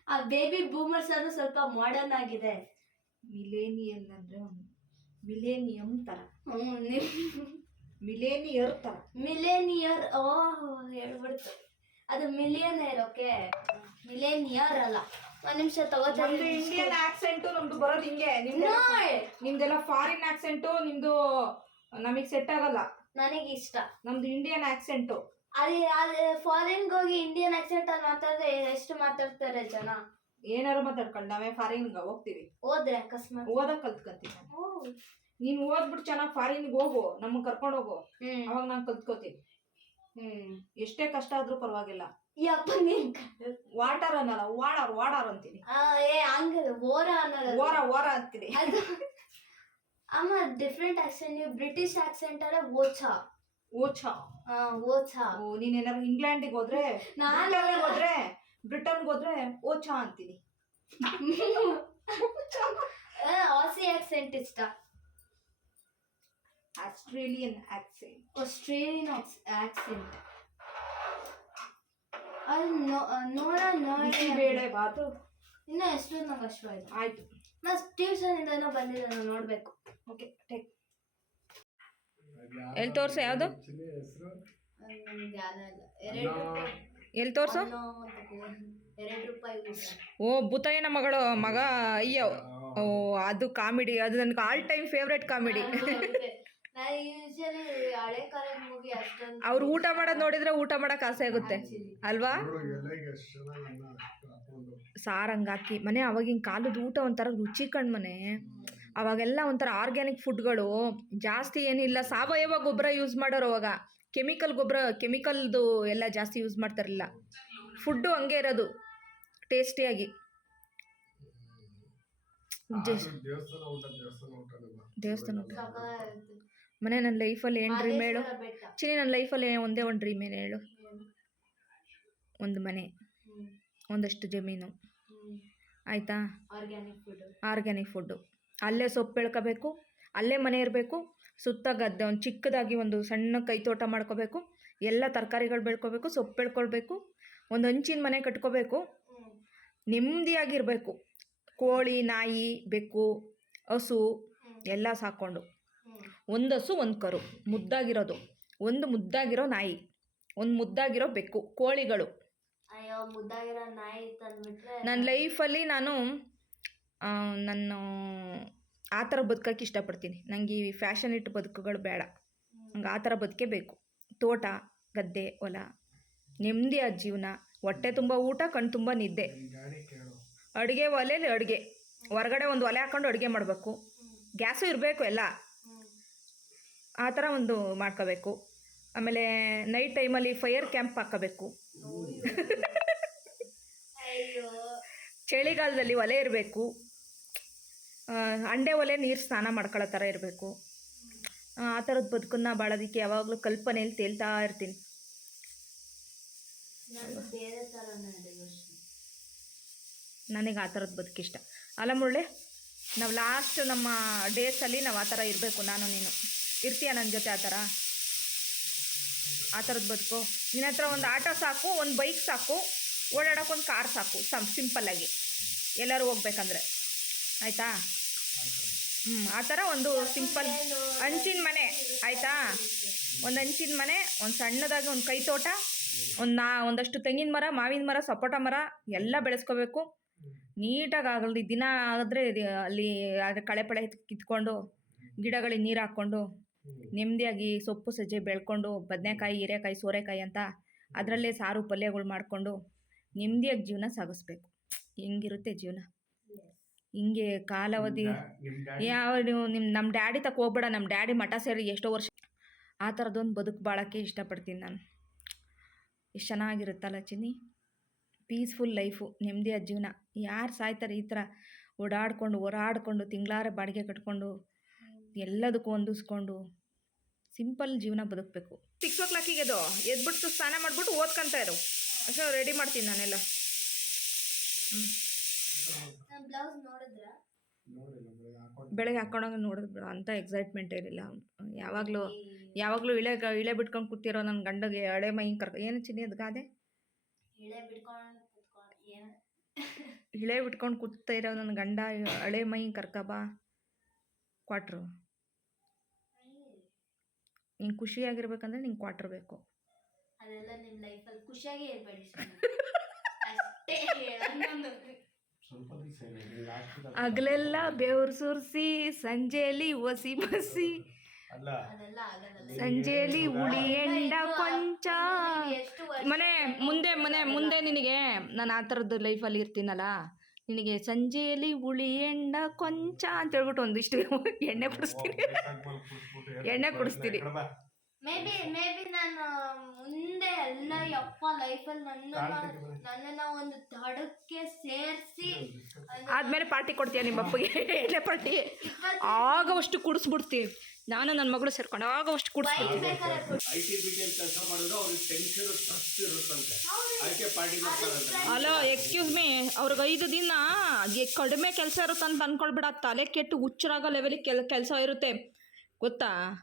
ಆ ಬೇಬಿ ಬೂಮರ್ಸ್ ಅದು ಸ್ವಲ್ಪ ಮಾಡರ್ನ್ ಆಗಿದೆ. ಮಿಲೇನಿಯಲ್ ಅಂದ್ರೆ ಮಿಲೇನಿಯಂ ತರ. ಹ್ಮ್ ಮಿಲೇನಿಯರ್ ತರ. ಮಿಲೇನಿಯರ್ ಓ ಹೇಳ್ಬಿಡ್ತು. ಅದು ಮಿಲಿಯನೇರ್ ಓಕೆ ಮಿಲೇನಿಯರ್ ಅಲ್ಲ. ಒಂದ್ ನಿಮಿಷ ನಮ್ದು ಇಂಡಿಯನ್ ಆಕ್ಸೆಂಟ್ ನಮ್ದು ಬರೋದು ಹಿಂಗೆ. ನಿಮ್ದು ನಿಮ್ದೆಲ್ಲ ಫಾರಿನ್ ಆಕ್ಸೆಂಟ್ ನಿಮ್ದು ನಮಗ್ ಸೆಟ್ ಆಗಲ್ಲ. ನನಗೆ ಇಷ್ಟ ನಮ್ದು ಇಂಡಿಯನ್ ಆಕ್ಸೆಂಟ್ ಅಲ್ಲಿ ಅಲ್ಲಿ ಫಾರಿನ್ಗೆ ಹೋಗಿ ಇಂಡಿಯನ್ ಆಕ್ಸೆಂಟ್ ಅಲ್ಲಿ ಮಾತಾಡಿದ್ರೆ ಎಷ್ಟು ಮಾತಾಡ್ತಾರೆ ಜನ? ಏನಾರು ಮಾತಾಡ್ಕೊಂಡು ನಾವೇ ಫಾರಿನ್ ಹೋಗ್ತೀವಿ. ಹೋದ್ರೆ ಅಕಸ್ಮಾತ್. ಓದ ಕಲ್ತ್ಕೊಂತೀನಿ ನಾನು. ನೀನ್ ಓದ್ಬಿಟ್ಟು ಚೆನ್ನಾಗಿ ಫಾರಿನ್ಗೆ ಹೋಗು ನಮ್ಮನ್ನ ಕರ್ಕೊಂಡು ಹೋಗು. ಹ್ಮ್. ಅವಾಗ ನಾನು ಕಲ್ತ್ಕೋತೀನಿ. ಹ್ಮ್ ಎಷ್ಟೇ ಕಷ್ಟ ಆದ್ರೂ ಪರವಾಗಿಲ್ಲ. ಯಪ್ಪ ನೀನ್ ವಾಟರ್ ಅನ್ನಲ್ಲ ವಾಡಾರ್ ವಾಡಾರ್ ಅಂತೀನಿ. ಆ, ಏ ಹಂಗಲ್ಲ ಓರ ಅನ್ನೋದು ಓರ ಓರ ಅಂತೀನಿ. ಅದು ಅಮ್ಮ ಡಿಫ್ರೆಂಟ್ ಆಕ್ಸೆಂಟ್ ನೀವು ಬ್ರಿಟಿಷ್ ಆಕ್ಸೆಂಟ್ ಅಲ್ಲ ಓಚಾ. ಓಚಾ. ಆ, ಓಚಾ. ಓ ನೀನ್ ಏನಾರು ಇಂಗ್ಲೆಂಡಿಗೆ ಹೋದ್ರೆ ನಾನು- ಬ್ರಿಟನ್ಗೆ ಹೋದ್ರೆ ಬ್ರಿಟನ್ಗೆ ಹೋದ್ರೆ ಓಚಾ ಅಂತೀನಿ. ಆಸಿ ಆಕ್ಸೆಂಟ್ ಇಷ್ಟ. ಆಸ್ಟ್ರೇಲಿಯನ್ ಆಕ್ಸೆಂಟ್ ಆಸ್ಟ್ರೇಲಿಯನ್ ಆಕ್ಸೆಂಟ್ ಅಲ್ಲಿ ನೋಡೋಣ ನೋಡಿ ಬೇಳೆ ಬಾತು. ಇನ್ನು ಎಷ್ಟೊಂದು ನಂಗೆ ಅಷ್ಟು ಆಯ್ತು. ಆಯ್ತು ನಾ ಟ್ಯೂಷನಿಂದ ಏನೋ ಬಂದಿದ್ದೆ ನಾನು ನೋಡಬೇಕು. Okay take. ಎಲ್ಲಿ ತೋರಿಸು ಯಾವುದು? ಎಲ್ಲಿ ತೋರ್ಸು? ಓ ಭೂತಯ್ಯನ ಮಗಳು ಮಗ ಅಯ್ಯೋ. ಓ ಅದು ಕಾಮಿಡಿ ಅದು ನನಗೆ ಆಲ್ ಟೈಮ್ ಫೇವ್ರೆಟ್ ಕಾಮಿಡಿ ಅವ್ರು ಊಟ ಮಾಡೋದ್ ನೋಡಿದ್ರೆ ಊಟ ಮಾಡಕ್ ಆಸೆ ಆಗುತ್ತೆ. ಅಲ್ವಾ? ಸಾರಂಗಾಕಿ ಮನೆ ಅವಾಗಿನ ಕಾಲದ ಊಟ ಒಂಥರ ರುಚಿ ಮನೆ. ಅವಾಗೆಲ್ಲ ಒಂಥರ ಆರ್ಗ್ಯಾನಿಕ್ ಫುಡ್ಗಳು ಜಾಸ್ತಿ ಏನಿಲ್ಲ. ಸಾವಯವ ಗೊಬ್ಬರ ಯೂಸ್ ಮಾಡೋರು ಅವಾಗ. ಕೆಮಿಕಲ್ ಗೊಬ್ಬರ ಕೆಮಿಕಲ್ದು ಎಲ್ಲ ಜಾಸ್ತಿ ಯೂಸ್ ಮಾಡ್ತಾರಲ್ಲ. ಫುಡ್ಡು ಹಂಗೆ ಇರೋದು. ಟೇಸ್ಟಿಯಾಗಿ ದೇವಸ್ಥಾನ ಊಟ ಮನೆ ನನ್ನ ಲೈಫಲ್ಲಿ ಏನು ಡ್ರೀಮ್ ಹೇಳು? ಚಿನ್ನಿ ಚಿನಿ ನನ್ನ ಲೈಫಲ್ಲಿ ಒಂದೇ ಒಂದು ಡ್ರೀಮ್ ಏನು ಹೇಳು? ಒಂದು ಮನೆ. ಒಂದಷ್ಟು ಜಮೀನು. ಆಯಿತಾ? ಆರ್ಗ್ಯಾನಿಕ್ ಫುಡ್ ಆರ್ಗ್ಯಾನಿಕ್ ಫುಡ್ಡು ಅಲ್ಲೇ ಸೊಪ್ಪು ಬೆಳ್ಕೋಬೇಕು ಅಲ್ಲೇ ಮನೆ ಇರಬೇಕು ಸುತ್ತ ಗದ್ದೆ ಒಂದು ಚಿಕ್ಕದಾಗಿ ಒಂದು ಸಣ್ಣ ಕೈತೋಟ ಮಾಡ್ಕೋಬೇಕು ಎಲ್ಲ ತರಕಾರಿಗಳು ಬೆಳ್ಕೋಬೇಕು ಸೊಪ್ಪು ಬೆಳ್ಕೊಳ್ಬೇಕು ಒಂದು ಹಂಚಿನ ಮನೆ ಕಟ್ಕೋಬೇಕು ನೆಮ್ಮದಿಯಾಗಿರಬೇಕು. ಕೋಳಿ ನಾಯಿ ಬೆಕ್ಕು ಹಸು. ಎಲ್ಲ ಸಾಕ್ಕೊಂಡು ಹ್ಮ್ ಒಂದು ಹಸು ಒಂದು ಕರು ಮುದ್ದಾಗಿರೋದು. ಒಂದು ಮುದ್ದಾಗಿರೋ ನಾಯಿ ಒಂದು ಮುದ್ದಾಗಿರೋ ಬೆಕ್ಕು ಕೋಳಿಗಳು. ಅಯ್ಯೋ ಮುದ್ದಾಗಿರೋ ನಾಯಿ ತಂದ್ಬಿಟ್ರೆ. ನನ್ನ ಲೈಫಲ್ಲಿ ನಾನು ನನ್ನ ಆ ಥರ ಬದುಕಕ್ಕೆ ಇಷ್ಟಪಡ್ತೀನಿ. ನನಗೆ ಈ ಫ್ಯಾಷನ್ ಇಟ್ಟು ಬದುಕುಗಳು ಬೇಡ. ನಂಗೆ ಆ ಥರ ಬದುಕೇ ಬೇಕು. ತೋಟ ಗದ್ದೆ ಹೊಲ ಆ ಜೀವನ ಹೊಟ್ಟೆ ತುಂಬ ಊಟ ಕಣ್ಣು ತುಂಬ ನಿದ್ದೆ. ಅಡುಗೆ ಒಲೆಯಲ್ಲಿ ಅಡುಗೆ. ಹೊರಗಡೆ ಒಂದು ಒಲೆ ಹಾಕೊಂಡು ಅಡುಗೆ ಮಾಡಬೇಕು. ಗ್ಯಾಸು ಇರಬೇಕು ಎಲ್ಲ. ಆ ಥರ ಒಂದು ಮಾಡ್ಕೋಬೇಕು. ಆಮೇಲೆ ನೈಟ್ ಟೈಮಲ್ಲಿ ಫೈರ್ ಕ್ಯಾಂಪ್ ಹಾಕೋಬೇಕು. ಚಳಿಗಾಲದಲ್ಲಿ ಒಲೆ ಇರಬೇಕು. ಅಂಡೆ ಒಲೆ ನೀರು ಸ್ನಾನ ಮಾಡ್ಕೊಳ್ಳೋ ಥರ ಇರಬೇಕು. ಆ ಥರದ ಬದುಕನ್ನು ಬಾಳೋದಕ್ಕೆ ಯಾವಾಗಲೂ ಕಲ್ಪನೆಯಲ್ಲಿ ತೇಲ್ತಾ ಇರ್ತೀನಿ. ನನಗೆ ಆ ಥರದ ಬದುಕಿಷ್ಟ ಅಲ್ಲ ಮುಳ್ಳೆ ನಾವು ಲಾಸ್ಟ್ ನಮ್ಮ ಡೇಸಲ್ಲಿ ನಾವು ಆ ಥರ ಇರಬೇಕು ನಾನು ನೀನು. ಇರ್ತೀಯ ನನ್ನ ಜೊತೆ ಆ ಥರ? ಆ ಥರದ್ದು ಬದುಕು. ನಿನ್ನ ಹತ್ರ ಒಂದು ಆಟೋ ಸಾಕು, ಒಂದು ಬೈಕ್ ಸಾಕು, ಓಡಾಡೋಕೆ ಕಾರ್ ಸಾಕು ಸಮ್ ಸಿಂಪಲ್ಲಾಗಿ ಎಲ್ಲರೂ ಹೋಗ್ಬೇಕಂದ್ರೆ. ಆಯಿತಾ? ಹ್ಞೂ ಆ ಥರ ಒಂದು ಸಿಂಪಲ್ ಹಂಚಿನ ಮನೆ. ಆಯಿತಾ? ಒಂದು ಹಂಚಿನ ಮನೆ, ಒಂದು ಸಣ್ಣದಾಗಿ ಒಂದು ಕೈ ತೋಟ ಒಂದು ನಾ ಒಂದಷ್ಟು ತೆಂಗಿನ ಮರ, ಮಾವಿನ ಮರ, ಸಪೋಟ ಮರ, ಎಲ್ಲ ಬೆಳೆಸ್ಕೋಬೇಕು. ನೀಟಾಗಿ ಆಗಲ್ದು ದಿನ ಆದರೆ, ಅಲ್ಲಿ ಕಳೆ ಪಳೆ ಕಿತ್ಕೊಂಡು, ಗಿಡಗಳಿಗೆ ನೀರು ಹಾಕ್ಕೊಂಡು ನೆಮ್ಮದಿಯಾಗಿ ಸೊಪ್ಪು, ಸಜ್ಜೆ ಬೆಳ್ಕೊಂಡು ಬದನೆಕಾಯಿ, ಹೀರೆಕಾಯಿ, ಸೋರೆಕಾಯಿ ಅಂತ ಅದರಲ್ಲೇ ಸಾರು, ಪಲ್ಯಗಳು ಮಾಡಿಕೊಂಡು ನೆಮ್ಮದಿಯಾಗಿ ಜೀವನ ಸಾಗಿಸ್ಬೇಕು. ಹೆಂಗಿರುತ್ತೆ ಜೀವನ? ಹಿಂಗೆ ಕಾಲಾವಧಿ ಯಾವ ನಿಮ್ಮ ನಮ್ಮ ಡ್ಯಾಡಿ ತಕ್ಕ ಹೋಗ್ಬೇಡ ನಮ್ಮ ಡ್ಯಾಡಿ ಮಠ ಸೇರಿ ಎಷ್ಟೋ ವರ್ಷ ಆ ಥರದೊಂದು ಬದುಕು ಬಾಳೋಕ್ಕೆ ಇಷ್ಟಪಡ್ತೀನಿ ನಾನು. ಎಷ್ಟು ಚೆನ್ನಾಗಿರುತ್ತಲ್ಲ ಚಿನ್ನಿ? ಪೀಸ್ಫುಲ್ ಲೈಫು ನೆಮ್ಮದಿಯ ಜೀವನ. ಯಾರು ಸಾಯ್ತಾರೆ ಈ ಥರ ಓಡಾಡಿಕೊಂಡು ಹೊರಾಡಿಕೊಂಡು ತಿಂಗಳಾರ ಬಾಡಿಗೆ ಕಟ್ಕೊಂಡು ಎಲ್ಲದಕ್ಕೂ ಹೊಂದಿಸ್ಕೊಂಡು ಸಿಂಪಲ್ ಜೀವನ ಬದುಕಬೇಕು. ಸಿಕ್ಸ್ ಓ ಕ್ಲಾಕಿಗೆ ಅದು ಎದ್ಬಿಟ್ಟು ಸ್ನಾನ ಮಾಡಿಬಿಟ್ಟು ಓದ್ಕೊಂತ ಇರು. ಅಷ್ಟೇ ರೆಡಿ ಮಾಡ್ತೀನಿ ನಾನೆಲ್ಲ. ಬೆಳಗ್ಗೆ ಹಾಕೊಂಡಂಗೆ ಬೆಳಗ್ಗೆ ಬಿಡು ನೋಡಿದ್ರು ಅಂಥ ಎಕ್ಸೈಟ್ಮೆಂಟ್ ಇರಲಿಲ್ಲ ಯಾವಾಗಲೂ ಯಾವಾಗಲೂ ಇಳೆ ಇಳೆ ಬಿಟ್ಕೊಂಡು ಕೂತಿರೋ ನನ್ನ ಗಂಡಗೆ ಹಳೆ ಮೈ ಕರ್ಕ ಏನು ಚಿನ್ನಿ ಅದು ಗಾದೆ? ಇಳೆ ಬಿಟ್ಕೊಂಡು ಕೂತಾ ಇರೋ ನನ್ನ ಗಂಡ ಹಳೆ ಮೈ ಕರ್ಕಬಾ ಕ್ವಾಟ್ರು. ನೀನು ಖುಷಿಯಾಗಿರ್ಬೇಕಂದ್ರೆ ನಿಂಗೆ ಕ್ವಾಟ್ರ್ ಬೇಕು. ಅದೆಲ್ಲ ನಿಮ್ಮ ಲೈಫಲ್ಲಿ ಖುಷಿಯಾಗಿ ಇರ್ಬೇಡಿ. ಅಷ್ಟೇ ಹಗಲೆಲ್ಲ ಬೆವರು ಸುರಿಸಿ ಸಂಜೆಯಲ್ಲಿ ಒಸಿ ಬಸಿ. ಅಲ್ಲ. ಅದೆಲ್ಲ ಆಗಲ್ಲ. ಸಂಜೆಯಲ್ಲಿ ಹುಳಿ ಎಂಡ ಕೊಂಚ. ಮನೆ ಮುಂದೆ ಮನೆ ಮುಂದೆ ನಿನಗೆ ನಾನು ಆ ಥರದ್ದು ಲೈಫಲ್ಲಿ ಇರ್ತೀನಲ್ಲ. ನಿನಗೆ ಸಂಜೆಯಲ್ಲಿ ಹುಳಿ ಎಂಡ ಕೊಂಚ ಅಂತ ಹೇಳ್ಬಿಟ್ಟು ಒಂದಿಷ್ಟು ಎಣ್ಣೆ ಕುಡಿಸ್ತೀನಿ. ಎಣ್ಣೆ ಕುಡಿಸ್ತೀನಿ. ಮೇಬಿ ಮೇಬಿ ಮೇ ಬಿ ನಾನು ಮುಂದೆ ಎಲ್ಲ ಯಪ್ಪ ಲೈಫಲ್ಲಿ ನನ್ನ ನನ್ನನ್ನ ಒಂದು ದಡಕ್ಕೆ ಸೇರಿಸಿ ಆದ್ಮೇಲೆ ಪಾರ್ಟಿ ಕೊಡ್ತೀಯ ನಿಮ್ಮ ಅಪ್ಪಗೆ ಎಣ್ಣೆ ಪಾರ್ಟಿ? ಆಗೋವಷ್ಟು ಕುಡಿಸ್ಬಿಡ್ತೀವಿ ನಾನು ನನ್ನ ಮಗಳು ಸೇರ್ಕೊಂಡು ಆಗ ಅಷ್ಟು ಕೂಡ ಐ ಟಿ ಕೆಲಸ ಮಾಡಿದ್ರೆ ಅವ್ರಿಗೆ ಟೆನ್ಷನ್ ಸ್ಟ್ರೆಸ್ ಇರುತ್ತಂತೆ. ಅದಕ್ಕೆ ಪಾರ್ಟಿ ಮಾಡ್ತಾರಂತೆ ಅಲೋ ಎಕ್ಸ್ಕ್ಯೂಸ್ ಮೀ ಅವ್ರಿಗೆ ಐದು ದಿನ ಎ- ಕಡಿಮೆ ಕೆಲಸ ಇರುತ್ತೆ ಅಂತ ಅನ್ಕೊಳ್ಬಿಡ ತಲೆ ಕೆಟ್ಟು ಹುಚ್ಚರಾಗೋ ಲೆವೆಲಿಗೆ ಕೆಲ್ ಕೆಲಸ ಇರುತ್ತೆ. ಗೊತ್ತಾ?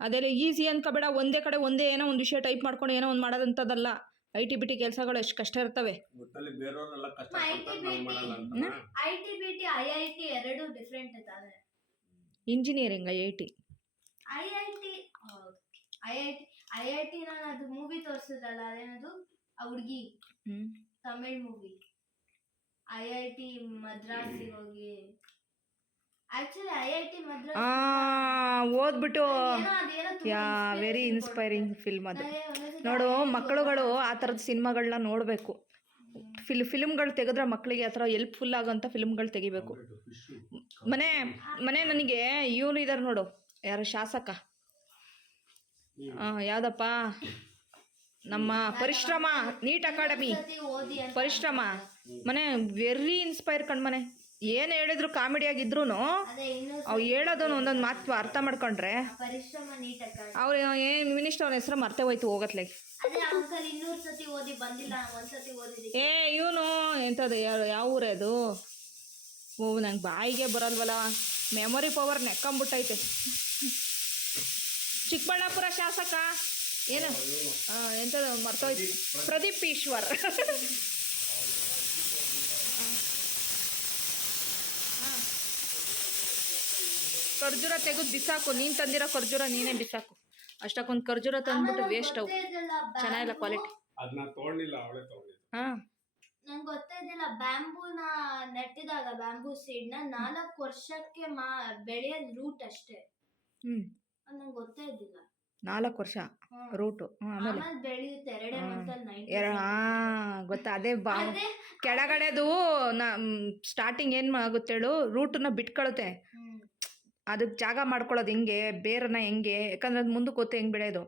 ಅದೆಲ್ಲ ಈಸಿ ಅನ್ಕೋಬೇಡ ಒಂದೇ ಕಡೆ ಒಂದೇ ಏನೋ ಒಂದು ವಿಷಯ ಟೈಪ್ ಮಾಡ್ಕೊಂಡು ಏನೋ ಒಂದು ಮಾಡೋದಂಥದ್ದಲ್ಲ ಐ ಟಿ ಬಿ ಟಿ ಕೆಲಸಗಳು ಎಷ್ಟು ಕಷ್ಟ ಇರ್ತವೆ. ಇಂಜಿನಿಯರಿಂಗ್ ಐ ಐ ಟಿ ಎರಡು ಡಿಫ್ರೆಂಟ್ ತಾನೆ engineering I I T I I T I I T ನಾನು ಅದು ಮೂವಿ ತೋರಿಸಿದ್ರಲ್ಲ ಅದೇನದು? ಆ ಹುಡುಗಿ. ಹ್ಞೂ Tamil movie I I T ಮದ್ರಾಸಿಗೆ ಹೋಗಿ. Actually I I T Madras ಓದ್ಬಿಟ್ಟು. Yeah very inspiring film ಅದು. ನೋಡು ಮಕ್ಕಳುಗಳು ಆ ಥರದ ಸಿನಿಮಾಗಳನ್ನ ನೋಡಬೇಕು. ಫಿಲ್ ಫಿಲ್ಮ್ಗಳು ತೆಗೆದ್ರೆ ಮಕ್ಕಳಿಗೆ ಆ ಥರ ಎಲ್ಪ್ಫುಲ್ ಆಗೋಂಥ ಫಿಲ್ಮ್ಗಳು ತೆಗಿಬೇಕು. ಮನೆ ಮನೆ ನನಗೆ ಇವನು ಇದ್ದಾರೆ ನೋಡು. ಯಾರು ಶಾಸಕ? ಆ, ಯಾವ್ದಪ್ಪ? ನಮ್ಮ ಪರಿಶ್ರಮ ನೀಟ್ ಅಕಾಡೆಮಿ. ಪರಿಶ್ರಮ. ಮನೆ ವೆರಿ ಇನ್ಸ್ಪೈರ್ ಕಣ್ಮನೆ ಏನು ಹೇಳಿದ್ರು ಕಾಮಿಡಿ ಆಗಿದ್ರು ಅದೇ ಇನ್ನೂ ಅವು ಹೇಳೋದನ್ನು ಒಂದೊಂದು ಮಾತು ಅರ್ಥ ಮಾಡ್ಕೊಂಡ್ರೆ ಪರಿಶ್ರಮ ನೀಟ್ ಅಕಾಡೆಮಿ. ಅವ್ರು ಏನು ಮಿನಿಸ್ಟರ್ ಅವ್ರ ಹೆಸರು ಮರ್ತೆ ಹೋಯ್ತು ಹೋಗತ್ಲೆ. ಅದೇ ಅಂಕಲ್ ಇನ್ನೂರ್ ಸತಿ ಓದಿ ಬಂದಿಲ್ಲ ಒಂದ್ಸತಿ ಓದಿದೀನಿ ಏ ಇವನು ಎಂಥದ್ದು ಯಾವ ಯಾವ ಊರೇ ಅದು? ಓ ನಂಗೆ ಬಾಯಿಗೆ ಬರಲ್ವಲ್ಲ ಮೆಮೊರಿ ಪವರ್ ನೆಕ್ಕಂಬಿಟ್ಟೈತೆ. ಚಿಕ್ಕಬಳ್ಳಾಪುರ ಶಾಸಕ? ಏನು? ಎಂತ ಎಂಥದ್ದು ಮರ್ತೋಯ್ತು? ಪ್ರದೀಪ್ ಈಶ್ವರ್. ಖರ್ಜೂರ ತೆಗೆದು ಬಿಸಾಕು. ನೀನು ತಂದಿರೋ ಖರ್ಜೂರ ನೀನೇ ಬಿಸಾಕು. ಅಷ್ಟಕ್ಕೊಂದು ಖರ್ಜೂರ ತಂದ್ಬಿಟ್ಟು ವೇಸ್ಟ್ ಅವು. ಚೆನ್ನಾಗಿಲ್ಲ ಕ್ವಾಲಿಟಿ ಹಾಂ. ನಂಗೆ ಗೊತ್ತೇ ಇದ್ದಿಲ್ಲ ಬ್ಯಾಂಬೂನ ನೆಟ್ಟಿದಾಗ ಬ್ಯಾಂಬೂ ಸೀಡ್ನ ನಾಲ್ಕು ವರ್ಷಕ್ಕೆ ಮಾ ಬೆಳೆಯೋದು ರೂಟ್ ಅಷ್ಟೇ. ಹ್ಞೂ ನಂಗೆ ಗೊತ್ತೇ ಇದ್ದಿಲ್ಲ. ನಾಲ್ಕು ವರ್ಷ. ರೂಟು. ಆಮೇಲೆ ಆಮೇಲೆ ಬೆಳೆಯುತ್ತೆ ಎರಡೇ. ಮಂತಲ್ಲಿ ಹಾಂ ಗೊತ್ತಾ? ಅದೇ ಬಾ ಅದೇ ಕೆಳಗಡೆದು ಸ್ಟಾರ್ಟಿಂಗ್ ಏನು ಆಗುತ್ತೆ ಹೇಳು? ರೂಟನ್ನ ಬಿಟ್ಕೊಳುತ್ತೆ. ಹ್ಮ್. ಅದಕ್ಕೆ ಜಾಗ ಮಾಡ್ಕೊಳ್ಳೋದು ಹೆಂಗೆ? ಬೇರನ್ನ ಹೆಂಗೆ? ಯಾಕಂದ್ರೆ ಅದು ಮುಂದಕ್ಕೆ ಗೊತ್ತು ಹೆಂಗೆ ಬೆಳೆಯೋದು